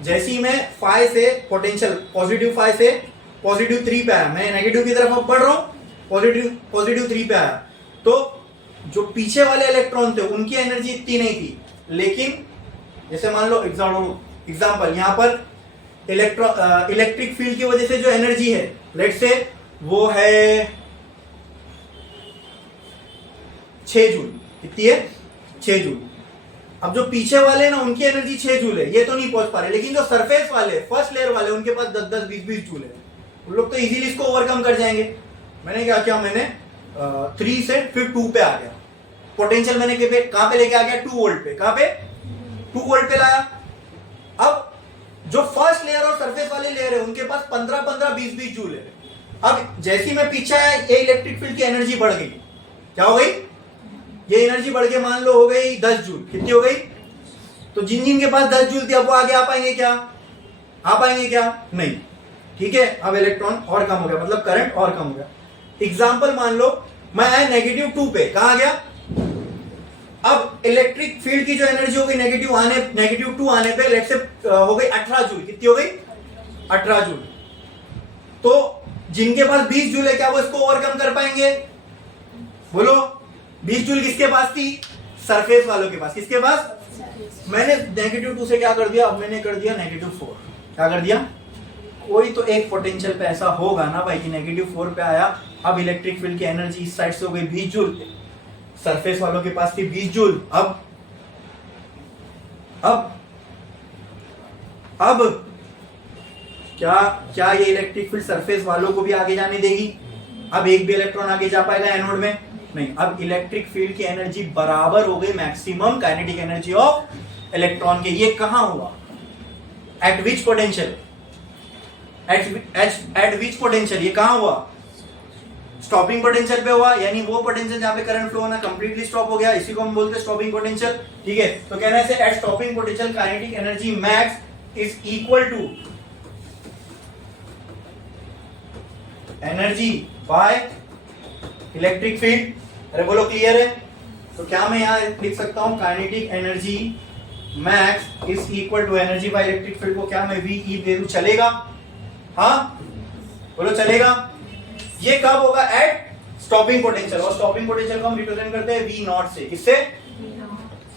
जैसे ही मैं फाइ से पोटेंशियल पॉजिटिव 5 से पॉजिटिव 3 पे आया, मैं नेगेटिव की तरफ अब बढ़ रहा हूं, पॉजिटिव 3 पे आया, तो जो पीछे वाले इलेक्ट्रॉन थे उनकी एनर्जी इतनी नहीं थी, लेकिन जैसे मान लो एग्जांपल यहां पर इलेक्ट्रिक फील्ड की वजह से जो एनर्जी है, लेट से वो है 6 जूल। कितनी है? 6 जूल। अब जो पीछे वाले ना, उनकी एनर्जी 6 जूल है, ये तो नहीं पहुंच पा रहे, लेकिन जो सरफेस वाले, फर्स्ट लेयर वाले, उनके पास 10-10, 20-20 जूल है। उन लोग तो इजीली इसको ओवरकम कर जाएंगे। मैंने क्या किया, मैंने 3 से फिर 2 पे आ गया। पोटेंशियल मैंने कहां पे लेके आ गया? 2 वोल्ट पे। कहां पे? 2 वोल्ट पे लाया। अब जो फर्स्ट लेयर और सरफेस वाले लेयर है, उनके पास 15-15, 20-20 जूल है। अब जैसी मैं पीछे आया, ये इलेक्ट्रिक फील्ड की एनर्जी बढ़ गई। क्या हो गई? ये एनर्जी बढ़ के मान लो हो गई 10 जूल। कितनी हो गई? तो जिन के पास 10 जूल थी, अब वो आगे आ पाएंगे क्या? नहीं, ठीक है। अब इलेक्ट्रॉन और कम हो गया, मतलब करंट और कम हो गया। एग्जाम्पल मान लो मैं आया -2 पे, कहां गया? अब इलेक्ट्रिक फील्ड की जो एनर्जी हो गई -2 आने पे, लेट से हो गई 18 जूल। कितनी हो गई? 18 जूल। तो जिनके पास 20 जूल है, क्या वो इसको ओवरकम कर पाएंगे? बोलो, 20 जूल किसके पास थी? सरफेस वालों के पास। किसके पास? मैंने -2 से क्या कर दिया, अब मैंने कर दिया -4। क्या कर दिया? कोई तो एक पोटेंशियल पे ऐसा होगा ना भाई कि -4 पे आया, अब इलेक्ट्रिक फील्ड की एनर्जी इस साइड से हो गई 20 जूल, सरफेस वालों के पास थी 20 जूल। अब क्या क्या ये इलेक्ट्रिक फील्ड सरफेस वालों को भी आगे जाने देगी? अब एक भी इलेक्ट्रॉन आगे जा पाएगा एनोड में? नहीं। अब इलेक्ट्रिक फील्ड की एनर्जी बराबर हो गई maximum kinetic energy of electron के। ये कहां हुआ? एट विच पोटेंशियल? एट विच पोटेंशियल? ये कहां हुआ? स्टॉपिंग पोटेंशियल पे हुआ, यानी वो पोटेंशियल जहां पे करंट फ्लो होना कंप्लीटली स्टॉप हो गया, इसी को हम बोलते हैं स्टॉपिंग पोटेंशियल। ठीक है, तो कहने से at stopping potential kinetic energy max is equal to energy by electric field. अरे बोलो क्लियर है? तो क्या मैं यहां लिख सकता हूं kinetic energy max is equal to energy by electric field को क्या मैं वी दे दूं? चलेगा? हाँ बोलो चलेगा? ये कब होगा? At stopping potential. और स्टॉपिंग पोटेंशियल को हम रिप्रेजेंट करते हैं वी नॉट से। किससे?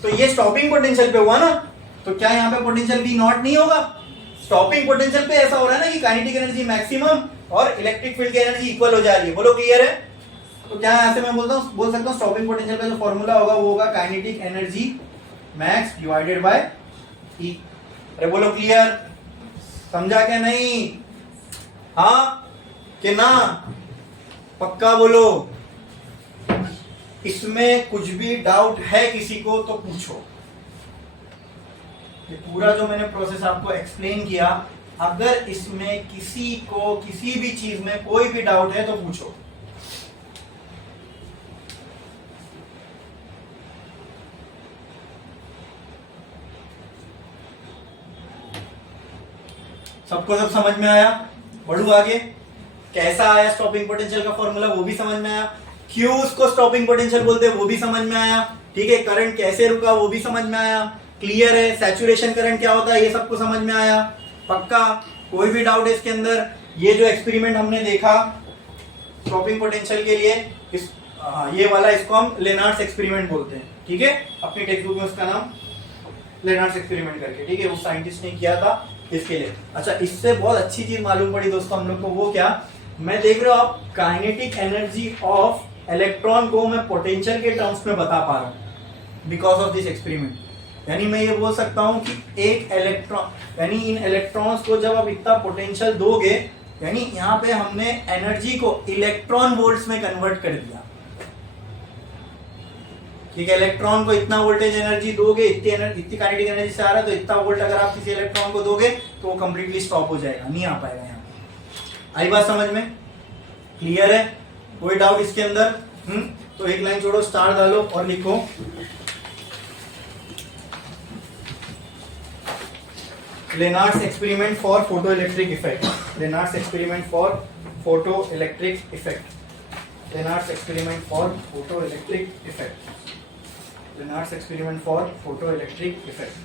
तो ये स्टॉपिंग पोटेंशियल पे हुआ ना, तो क्या यहाँ पे पोटेंशियल वी नॉट नहीं होगा? स्टॉपिंग पोटेंशियल पे ऐसा हो रहा है ना कि काइनेटिक एनर्जी मैक्सिमम और इलेक्ट्रिक फील्ड की एनर्जी इक्वल हो जा रही है। बोलो क्लियर है? तो क्या यहां से मैं बोल सकता हूँ स्टॉपिंग पोटेंशियल का जो फॉर्मूला होगा वो होगा kinetic energy max divided by e. अरे बोलो क्लियर? समझा क्या नहीं? हाँ कि ना? पक्का बोलो। इसमें कुछ भी डाउट है किसी को तो पूछो। ये पूरा जो मैंने प्रोसेस आपको एक्सप्लेन किया, अगर इसमें किसी को किसी भी चीज में कोई भी डाउट है तो पूछो। सबको सब समझ में आया? बढ़ू आगे। कैसा आया स्टॉपिंग पोटेंशियल का फॉर्मूला वो भी समझ में आया। क्यों उसको स्टॉपिंग पोटेंशियल बोलते हैं वो भी समझ में आया। ठीक है, करंट कैसे रुका वो भी समझ में आया। क्लियर है? सैचुरेशन करंट क्या होता है ये सबको समझ में आया? पक्का? कोई भी डाउट है इसके अंदर? ये जो एक्सपेरिमेंट हमने देखा स्टॉपिंग पोटेंशियल के लिए, ये वाला, इसको हम लेनार्ड्स एक्सपेरिमेंट बोलते हैं। ठीक है, अपनी टेक्स्ट बुक में उसका नाम लेनार्ड्स एक्सपेरिमेंट करके, ठीक है, उस साइंटिस्ट ने किया था इसके लिए। अच्छा, इससे बहुत अच्छी चीज मालूम पड़ी दोस्तों हम लोग को। वो क्या? मैं देख रहे हो आप काइनेटिक एनर्जी ऑफ इलेक्ट्रॉन को मैं पोटेंशियल के टर्म्स में बता पा रहा हूं बिकॉज ऑफ दिस एक्सपेरिमेंट। यानी मैं ये बोल सकता हूं कि एक इलेक्ट्रॉन, यानी इन इलेक्ट्रॉन्स को जब आप इतना पोटेंशियल दोगे, यानी यहां पे हमने एनर्जी को इलेक्ट्रॉन वोल्ट्स में कन्वर्ट कर दिया। ठीक है, इलेक्ट्रॉन को इतना वोल्टेज एनर्जी दोगे, इतनी काइनेटिक एनर्जी से आ रहा है, तो इतना वोल्ट अगर आप किसी इलेक्ट्रॉन को दोगे तो वो कंप्लीटली स्टॉप हो जाएगा, नहीं आ पाएगा यहाँ पे। आई बात समझ में? क्लियर है? कोई डाउट इसके अंदर? तो एक लाइन छोड़ो, स्टार डालो और लिखो Lenard's experiment for photoelectric effect. Lenard's experiment for photoelectric effect. Lenard's experiment for photoelectric effect. Lenard's experiment for photoelectric effect.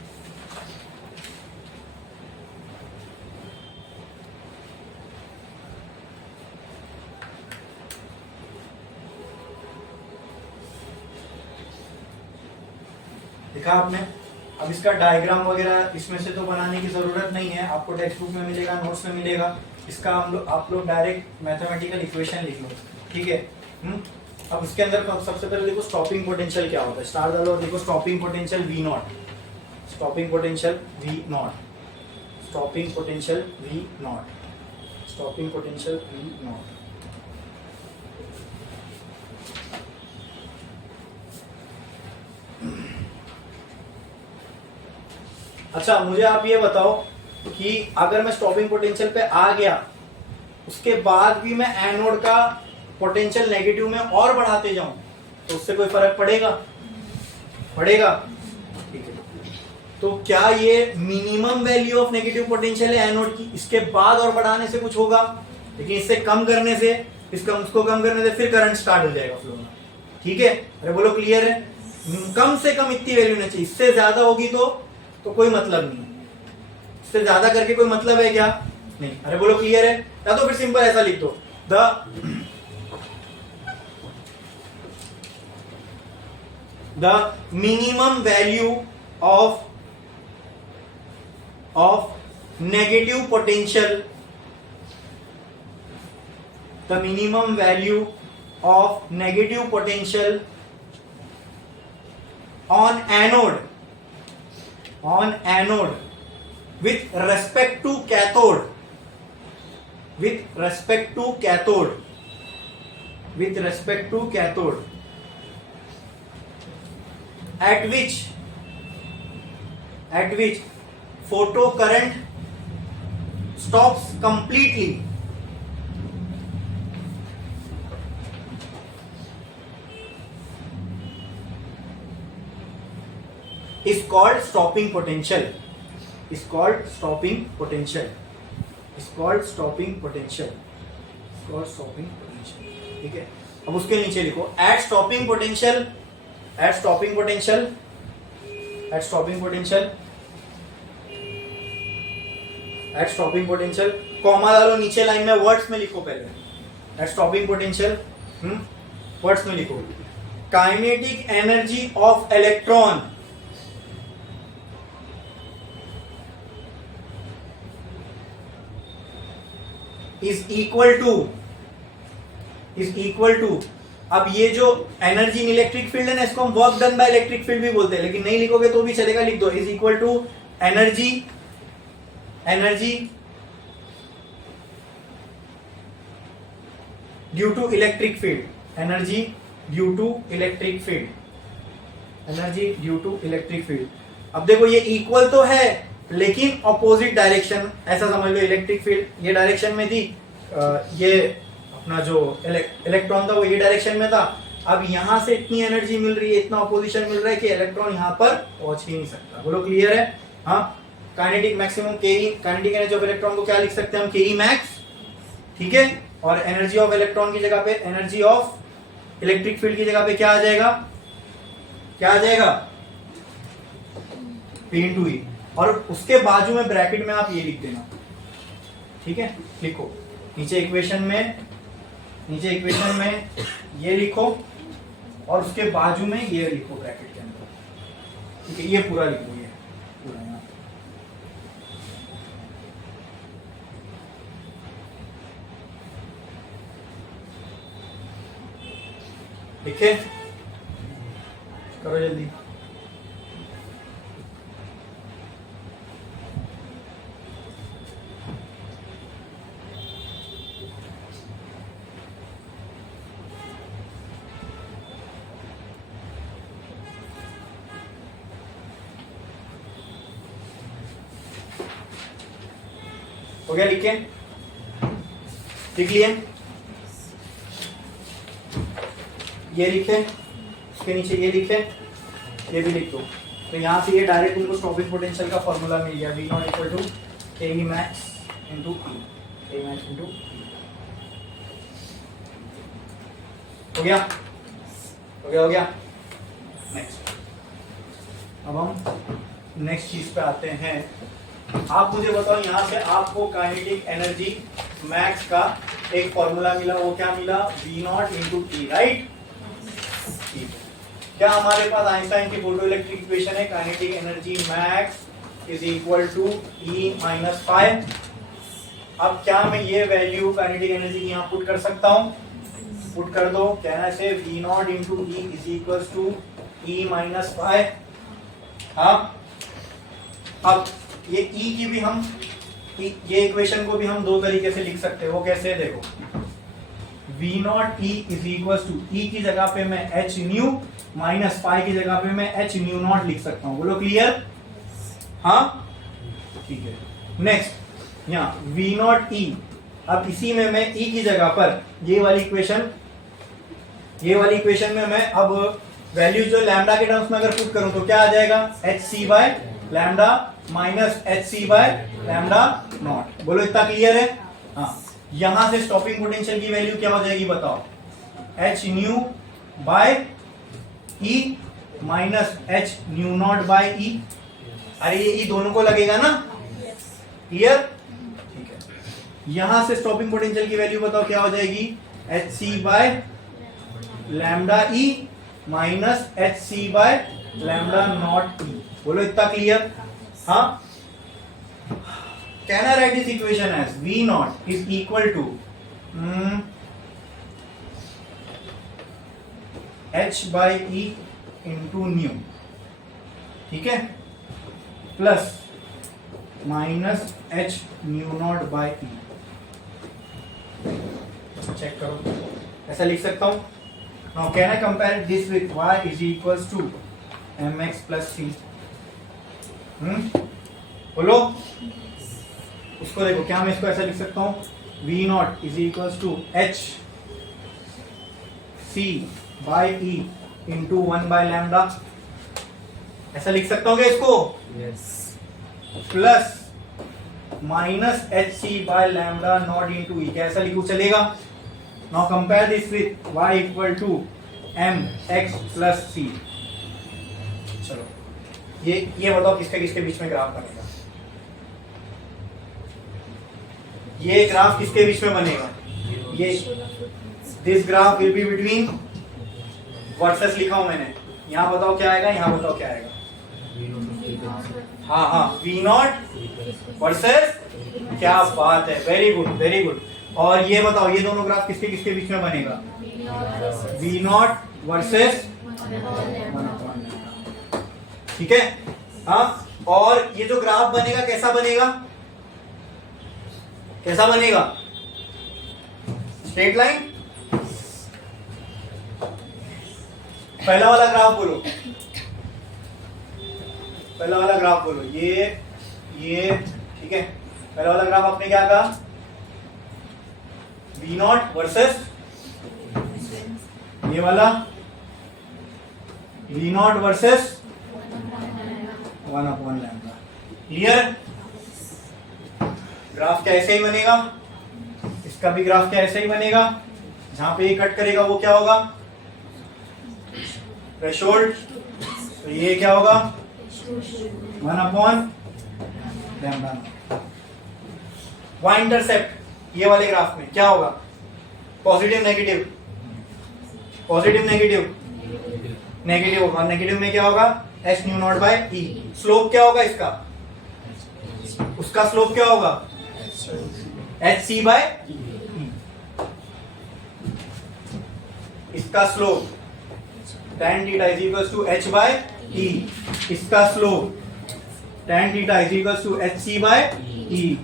देखा आपने? अब इसका डायग्राम वगैरह इसमें से तो बनाने की जरूरत नहीं है, आपको टेक्स्ट बुक में मिलेगा, नोट्स में मिलेगा। इसका आप लोग डायरेक्ट मैथमेटिकल इक्वेशन लिख लो। ठीक है, अब इसके अंदर सबसे पहले देखो स्टॉपिंग पोटेंशियल क्या होता है। स्टार डालो और देखो stopping potential V naught. Stopping potential V naught. Stopping potential V naught. Stopping potential V naught. अच्छा, मुझे आप ये बताओ कि अगर मैं स्टॉपिंग पोटेंशियल पे आ गया, उसके बाद भी मैं एनोड का पोटेंशियल नेगेटिव में और बढ़ाते जाऊं, तो उससे कोई फर्क पड़ेगा? पड़ेगा? ठीक है, तो क्या ये minimum value of negative potential है एनोड की? इसके बाद और बढ़ाने से कुछ होगा, लेकिन इससे कम करने से, उसको कम करने से फिर करंट स्टार्ट हो जाएगा फ्लो में। ठीक है? अरे बोलो क्लियर है? कम से कम इतनी वैल्यू नहीं चाहिए, इससे ज्यादा होगी तो कोई मतलब नहीं। इससे ज्यादा करके कोई मतलब है क्या? नहीं। अरे बोलो क्लियर है? या तो फिर सिंपल ऐसा लिख दो, the minimum value of negative potential, the minimum value of negative potential on anode with respect to cathode, with respect to cathode, with respect to cathode, at which photocurrent stops completely, is called stopping potential, is called stopping potential, is called stopping potential, is called stopping potential. ठीक है, अब उसके नीचे लिखो at stopping potential, at stopping potential, at stopping potential, at stopping potential, comma डालो नीचे line में, words में लिखो पहले at stopping potential, वर्ड्स में लिखो kinetic energy of electron is equal to, अब ये जो एनर्जी इन इलेक्ट्रिक फील्ड है ना, इसको हम work done by electric field भी बोलते हैं, लेकिन नहीं लिखोगे तो भी चलेगा, लिख दो is equal to energy due to electric field, energy due to electric field, energy due to electric field. अब देखो ये इक्वल तो है लेकिन ऑपोजिट डायरेक्शन, ऐसा समझ लो इलेक्ट्रिक फील्ड ये डायरेक्शन में थी, ये अपना जो इलेक्ट्रॉन था वो ये डायरेक्शन में था, अब यहां से इतनी एनर्जी मिल रही है, इतना ऑपोजिशन मिल रहा है कि इलेक्ट्रॉन यहां पर पहुंच ही नहीं सकता। बोलो क्लियर है? हाँ, काइनेटिक मैक्सिमम केई, काइनेटिक एनर्जी ऑफ इलेक्ट्रॉन को क्या लिख सकते हैं हम, केई मैक्स, ठीक है, और एनर्जी ऑफ इलेक्ट्रॉन की जगह पे, एनर्जी ऑफ इलेक्ट्रिक फील्ड की जगह पे क्या आ जाएगा, क्या आ जाएगा, P into E, और उसके बाजू में ब्रैकेट में आप ये लिख देना, ठीक है, लिखो नीचे इक्वेशन में ये लिखो और उसके बाजू में ये लिखो ब्रैकेट के अंदर, ठीक है, ये पूरा लिखो, ये पूरा यहाँ लिखे, करो जल्दी। हो गया, लिखे, लिख लिए, ये लिखे, उसके नीचे ये लिखे, ये भी लिख दो। तो यहां से ये डायरेक्ट उनको स्टॉपिंग पोटेंशियल का फॉर्मूला मिल गया, V नॉट इक्वल टू के ई मैक्स इंटू ई, के मैक्स इंटू हो गया, हो गया। नेक्स्ट, अब हम नेक्स्ट चीज पे आते हैं। आप मुझे बताओ, यहां से आपको काइनेटिक एनर्जी मैक्स का एक फॉर्मूला मिला, वो क्या मिला, V not into T, right? क्या हमारे पास आइंस्टाइन की फोटो इलेक्ट्रिक इक्वेशन है, kinetic energy max is equal to E minus 5। अब क्या मैं ये वैल्यू काइनेटिक एनर्जी की यहाँ पुट कर सकता हूँ, पुट कर दो, कहना से V not into E is equal to E minus 5। हाँ, अब ये E की भी हम, ये इक्वेशन को भी हम दो तरीके से लिख सकते हैं, वो कैसे, देखो V not E is equal to, E की जगह पे मैं H न्यू माइनस पाई की जगह पे मैं H न्यू नॉट लिख सकता हूं। बोलो क्लियर? हाँ, ठीक है। नेक्स्ट, यहाँ V नॉट E, अब इसी में मैं E की जगह पर ये वाली इक्वेशन में मैं अब वैल्यू जो लैम्डा के टर्म्स में अगर पुट करूं तो क्या आ जाएगा, HC by lambda minus HC by lambda not. बोलो इतना क्लियर है? हाँ, यहां से स्टॉपिंग पोटेंशियल की वैल्यू क्या हो जाएगी बताओ, H nu by E minus H nu not by E। अरे ये E दोनों को लगेगा ना, क्लियर? ठीक है, यहां से स्टॉपिंग पोटेंशियल की वैल्यू बताओ क्या हो जाएगी, HC by lambda E minus HC by lambda not E। बोलो इतना क्लियर? हाँ, can I write this equation as V not is equal to H by E into nu, ठीक है, plus minus H nu not by E। Check करो, ऐसा लिख सकता हूँ। Now can I compare this with y is equals to mx plus c। बोलो, उसको देखो, क्या मैं इसको ऐसा लिख सकता हूँ, v not is equals to h c by e into 1 by lambda, ऐसा लिख सकता हूँ क्या इसको? Plus minus h C by lambda not into e, क्या ऐसा लिखूं, चलेगा? Now compare this with y equal to m x plus c. चलो ये बताओ किसके किसके बीच में ग्राफ बनेगा? ये ग्राफ किसके बीच में बनेगा? ये this graph will be between versus लिखा हूं मैंने, यहां बताओ क्या आएगा, यहां बताओ क्या आएगा? हाँ हाँ, वी नॉट वर्सेस, क्या बात है, वेरी गुड वेरी गुड। और ये बताओ ये दोनों ग्राफ किसके किसके बीच में बनेगा? वी नॉट वर्सेस, ठीक है। हाँ, और ये जो ग्राफ बनेगा कैसा बनेगा? कैसा बनेगा? Straight line. पहला वाला ग्राफ बोलो, पहला वाला ग्राफ बोलो, ये ठीक है। पहला वाला ग्राफ आपने क्या कहा? वी नॉट वर्सेस, ये वाला V not versus 1 upon lambda. Clear? Graph क्या ऐसे ही बनेगा, इसका भी ग्राफ क्या ऐसे ही बनेगा। जहां पे ये कट करेगा वो क्या होगा? थ्रेशोल्ड। तो ये क्या होगा? 1 अपॉन लैम्डा। वाई इंटरसेप्ट ये वाले ग्राफ में क्या होगा? Positive negative, positive negative, negative होगा। नेगेटिव में क्या होगा? H nu not by e. Slope क्या होगा इसका? उसका स्लोप क्या होगा? H C by e. इसका slope tan theta is equals to h by e। इसका slope tan theta is equals to h C by e.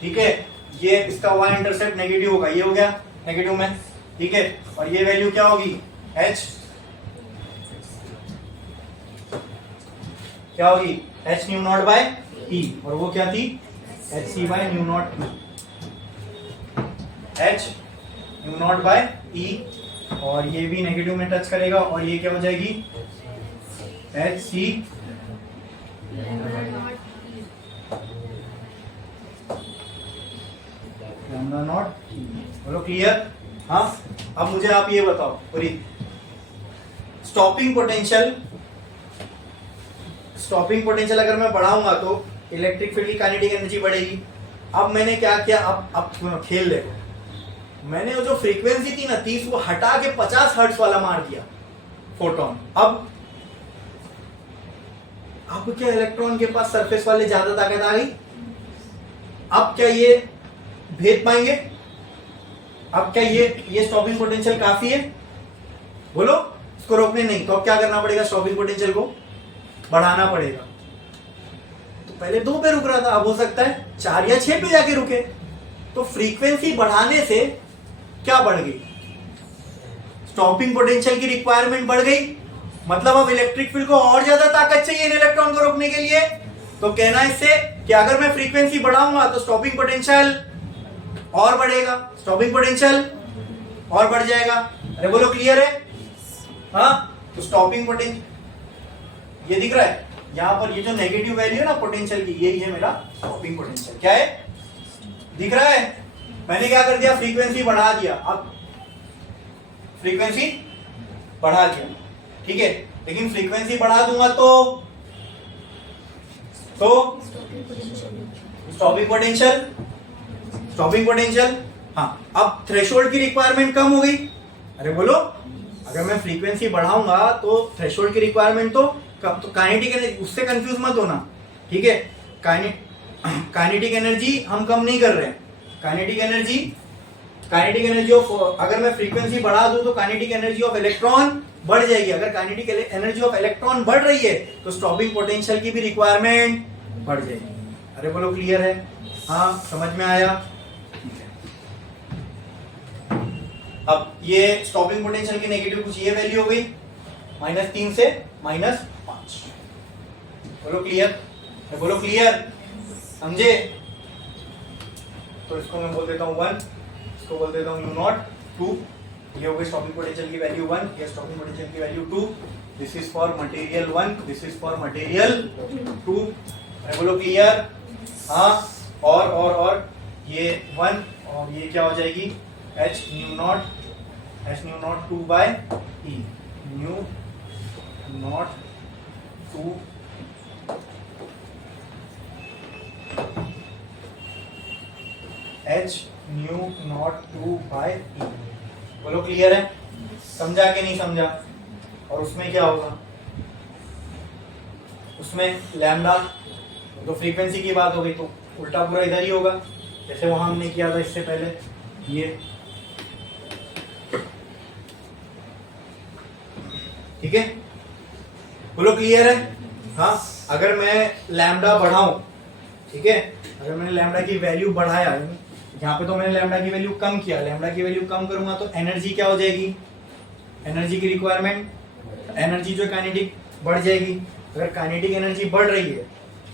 ठीक है, ये इसका y इंटरसेप्ट नेगेटिव होगा, ये हो गया नेगेटिव में, ठीक है। और ये वैल्यू क्या होगी? h क्या होगी? h nu not by e, और वो क्या थी? H C by nu not e, h nu not by e। और ये भी नेगेटिव में टच करेगा, और ये क्या हो जाएगी? H C lambda not. बोलो क्लियर? हाँ, अब मुझे आप ये बताओ पूरी स्टॉपिंग पोटेंशियल, स्टॉपिंग पोटेंशियल अगर मैं बढ़ाऊंगा तो इलेक्ट्रिक फील्ड की काइनेटिक एनर्जी बढ़ेगी। अब मैंने क्या किया, अब खेल देखो, मैंने वो जो फ्रीक्वेंसी थी ना 30, वो हटा के 50 हर्ट्ज वाला मार दिया फोटोन। अब क्या इलेक्ट्रॉन के पास सरफेस वाले ज्यादा ताकत आ गई? अब क्या ये भेद पाएंगे? अब क्या ये स्टॉपिंग पोटेंशियल काफी है? बोलो, इसको रोकने नहीं, तो अब क्या करना पड़ेगा? स्टॉपिंग पोटेंशियल को बढ़ाना पड़ेगा। तो पहले 2 पे रुक रहा था, अब हो सकता है 4 या 6 पे जाके रुके। तो फ्रीक्वेंसी बढ़ाने से क्या बढ़ गई? स्टॉपिंग पोटेंशियल की रिक्वायरमेंट बढ़ गई, मतलब अब इलेक्ट्रिक फील्ड को और ज्यादा ताकत चाहिए इन इलेक्ट्रॉन को रोकने के लिए। तो कहना इससे कि अगर मैं फ्रीक्वेंसी बढ़ाऊंगा तो स्टॉपिंग पोटेंशियल और बढ़ेगा, स्टॉपिंग पोटेंशियल और बढ़ जाएगा। अरे बोलो क्लियर है? हाँ, तो स्टॉपिंग पोटेंशियल ये दिख रहा है यहां पर, ये जो नेगेटिव वैल्यू है ना पोटेंशियल की, यही है मेरा स्टॉपिंग पोटेंशियल। क्या है? दिख रहा है? मैंने क्या कर दिया? फ्रीक्वेंसी बढ़ा दिया। अब फ्रीक्वेंसी बढ़ा दिया, ठीक है, लेकिन फ्रीक्वेंसी बढ़ा दूंगा तो स्टॉपिंग पोटेंशियल, स्टॉपिंग पोटेंशियल। हाँ, अब थ्रेशोल्ड की रिक्वायरमेंट कम हो गई। अरे बोलो, अगर मैं फ्रीक्वेंसी बढ़ाऊंगा तो थ्रेशोल्ड की रिक्वायरमेंट तो कब? तो काइनेटिक एनर्जी, उससे कंफ्यूज मत होना, ठीक है। काइनेटिक एनर्जी हम कम नहीं कर रहे हैं। काइनेटिक एनर्जी ऑफ, अगर मैं फ्रीक्वेंसी बढ़ा दूं तो काइनेटिक एनर्जी ऑफ इलेक्ट्रॉन बढ़ जाएगी। अगर काइनेटिक एनर्जी ऑफ इलेक्ट्रॉन बढ़ रही है तो स्टॉपिंग पोटेंशियल की भी रिक्वायरमेंट बढ़ जाएगी। अरे बोलो क्लियर है? हाँ, समझ में आया? अब ये स्टॉपिंग पोटेंशियल की नेगेटिव कुछ ये वैल्यू हो गई, -3 से -5। बोलो क्लियर, बोलो क्लियर, समझे? तो इसको मैं बोल देता हूँ 1, इसको बोल देता हूँ u0 2, ये हो गई स्टॉपिंग पोटेंशियल की वैल्यू 1, ये स्टॉपिंग पोटेंशियल की value 2। This is for material 1, this is for material 2। बोलो क्लियर? हाँ, और ये 1 और ये क्या हो जाएगी h nu not 2 by e, nu not 2 h nu not 2 by e। बोलो क्लियर है? समझा कि नहीं समझा? और उसमें क्या होगा, उसमें लैम्डा तो फ्रीक्वेंसी की बात हो गई, तो उल्टा पूरा इधर ही होगा जैसे वहां हमने किया था इससे पहले। ये ठीक है, बोलो क्लियर है? हाँ, अगर मैं लैम्डा बढ़ाऊं, ठीक है, अगर मैंने लैम्डा की वैल्यू बढ़ाया, यहाँ पे तो मैंने लैम्डा की वैल्यू कम किया, लैम्डा की वैल्यू कम करूंगा तो एनर्जी क्या हो जाएगी, एनर्जी की रिक्वायरमेंट, एनर्जी जो काइनेटिक बढ़ जाएगी। अगर काइनेटिक एनर्जी बढ़ रही है,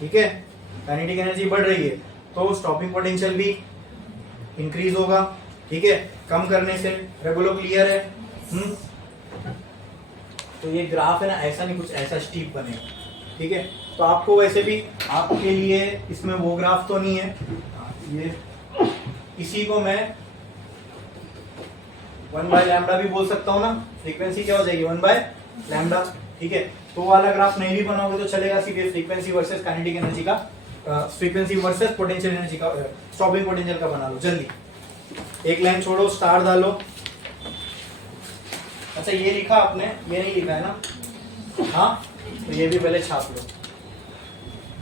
ठीक है, काइनेटिक एनर्जी बढ़ रही है तो स्टॉपिंग पोटेंशियल भी इंक्रीज होगा, ठीक है, कम करने से। बोलो क्लियर है? तो ये ग्राफ है ना, ऐसा नहीं, कुछ ऐसा स्टीप बनेगा, ठीक है। तो आपको वैसे भी आपके लिए इसमें वो ग्राफ तो नहीं है, ये इसी को मैं 1/λ भी बोल सकता हूँ ना, फ्रीक्वेंसी क्या हो जाएगी 1/λ, ठीक है। तो वाला ग्राफ नहीं भी बनाओगे तो चलेगा, सीधे फ्रीक्वेंसी वर्सेस काइनेटिक एनर्जी का, फ्रीक्वेंसी वर्सेस पोटेंशियल एनर्जी का, स्टॉपिंग पोटेंशियल का बना लो जल्दी। एक लाइन छोड़ो, स्टार डालो। अच्छा ये लिखा आपने, ये नहीं लिखा है ना? हाँ, तो ये भी पहले छाप लो,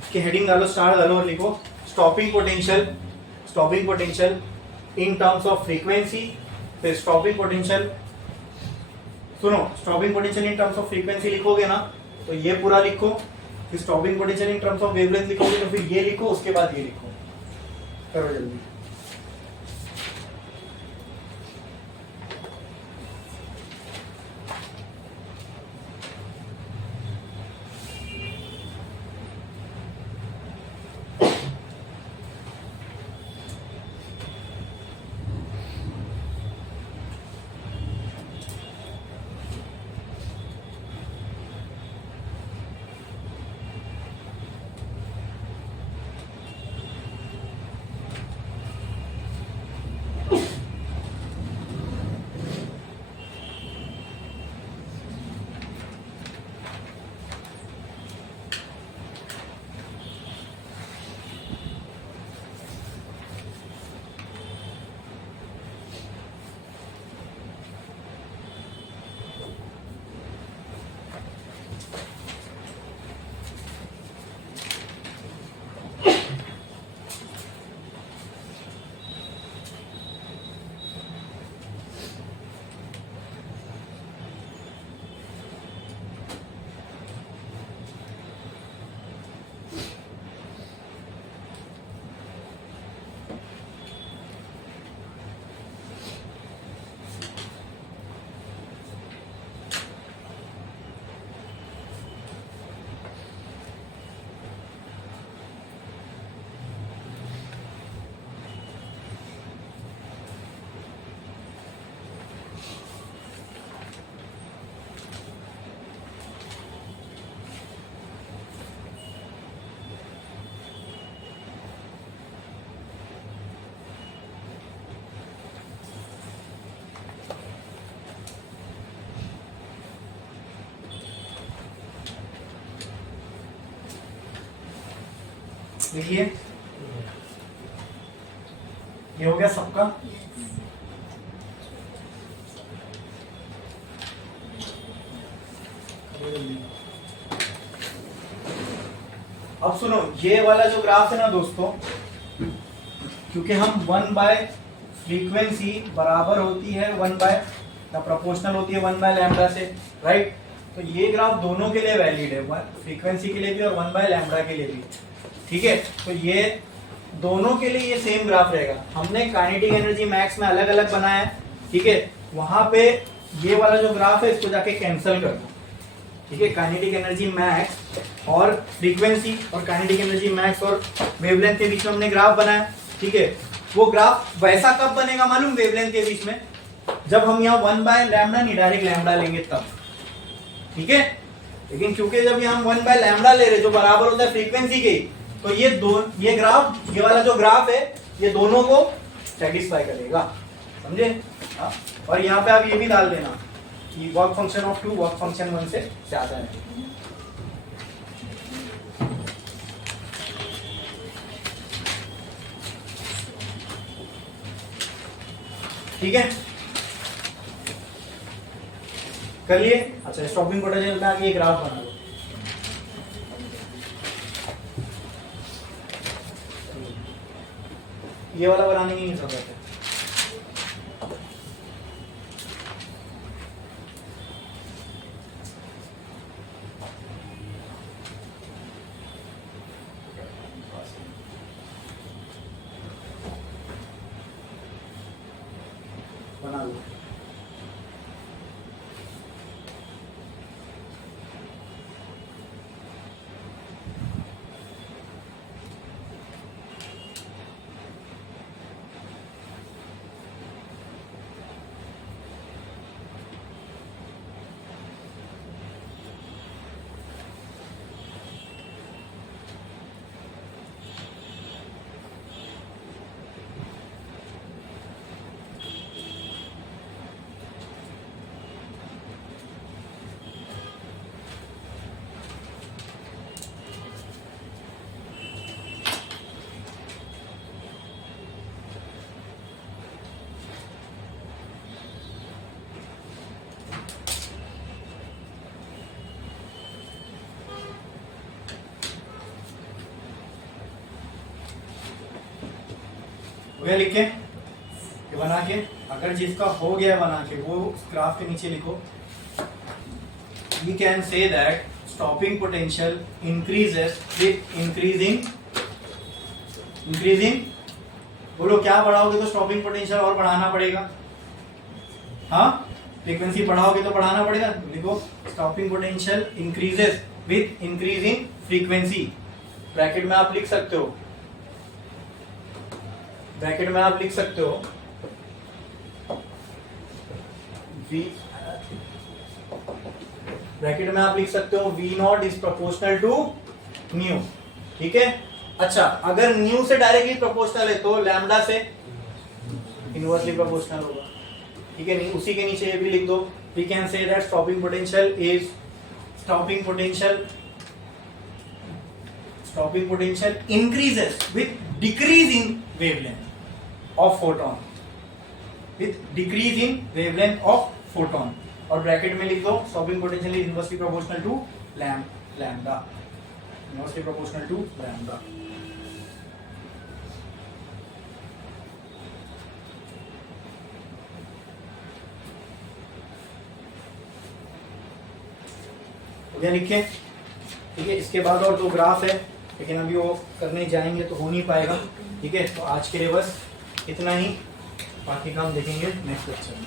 इसकी हेडिंग डालो, स्टार डालो और लिखो stopping potential in terms of frequency. फिर स्टॉपिंग पोटेंशियल, सुनो, stopping potential in terms of frequency लिखोगे ना तो ये पूरा लिखो, फिर stopping potential in terms of wavelength लिखोगे तो फिर ये लिखो, उसके बाद ये लिखो। करो जल्दी। देखिए ये हो गया सबका। अब सुनो, ये वाला जो ग्राफ है ना दोस्तों, क्योंकि हम 1/फ्रीक्वेंसी बराबर होती है 1/ प्रोपोर्शनल होती है 1/λ से, राइट। तो ये ग्राफ दोनों के लिए वैलिड है, फ्रीक्वेंसी के लिए भी और 1/λ के लिए भी, ठीक है। तो ये दोनों के लिए ये सेम ग्राफ रहेगा। हमने काइनेटिक एनर्जी मैक्स में अलग अलग बनाया है, ठीक है, वहां पे ये वाला जो ग्राफ है इसको जाके कैंसिल कर दो, ठीक है। काइनेटिक एनर्जी मैक्स और फ्रीक्वेंसी और काइनेटिक एनर्जी मैक्स और वेवलेंथ के बीच में हमने ग्राफ बनाया, ठीक है। वो ग्राफ वैसा कब बनेगा मालूम, वेवलेंथ के बीच में, जब हम यहाँ 1/λ नहीं डायरेक्ट लैम्बडा लेंगे तब, ठीक है। लेकिन क्योंकि जब यहाँ हम 1/λ ले रहे जो बराबर होता है फ्रीक्वेंसी के, तो ये ग्राफ, ये वाला जो ग्राफ है ये दोनों को सेटिस्फाई करेगा, समझे। हाँ? और यहाँ पे आप ये भी डाल देना कि work function of 2 work function 1 से ज्यादा है। ठीक है, कर लिए। अच्छा, स्टॉपिंग पोटेंशियल का आगे ग्राफ बना लो। ये वाला बनाने की नहीं जरूरत है। बना लो। वे लिखे ये बना के, अगर जिसका हो गया बना के वो ग्राफ के नीचे लिखो। We can say that stopping potential increases with increasing, बोलो क्या बढ़ाओगे तो स्टॉपिंग पोटेंशियल और बढ़ाना पड़ेगा। हाँ, फ्रीक्वेंसी बढ़ाओगे तो बढ़ाना पड़ेगा। लिखो stopping potential increases with increasing frequency. Bracket में आप लिख सकते हो, ब्रैकेट में आप लिख सकते हो V, ब्रैकेट में आप लिख सकते हो V0 is proportional to new, ठीक है। अच्छा, अगर न्यू से डायरेक्टली प्रोपोर्शनल है तो लैम्डा से इनवर्सली प्रोपोर्शनल होगा, ठीक है। नहीं, उसी के नीचे ये भी लिख दो। We can say that stopping potential increases with decrease in wavelength of photon, और ब्रैकेट में लिख दो stopping potential is inversely proportional to lambda, inversely proportional to lambda. लिखे, ठीक है। इसके बाद और 2 ग्राफ है, लेकिन अभी वो करने जाएंगे तो हो नहीं पाएगा, ठीक है। तो आज के लिए बस इतना ही, बाकी काम देखेंगे नेक्स्ट लेक्चर में।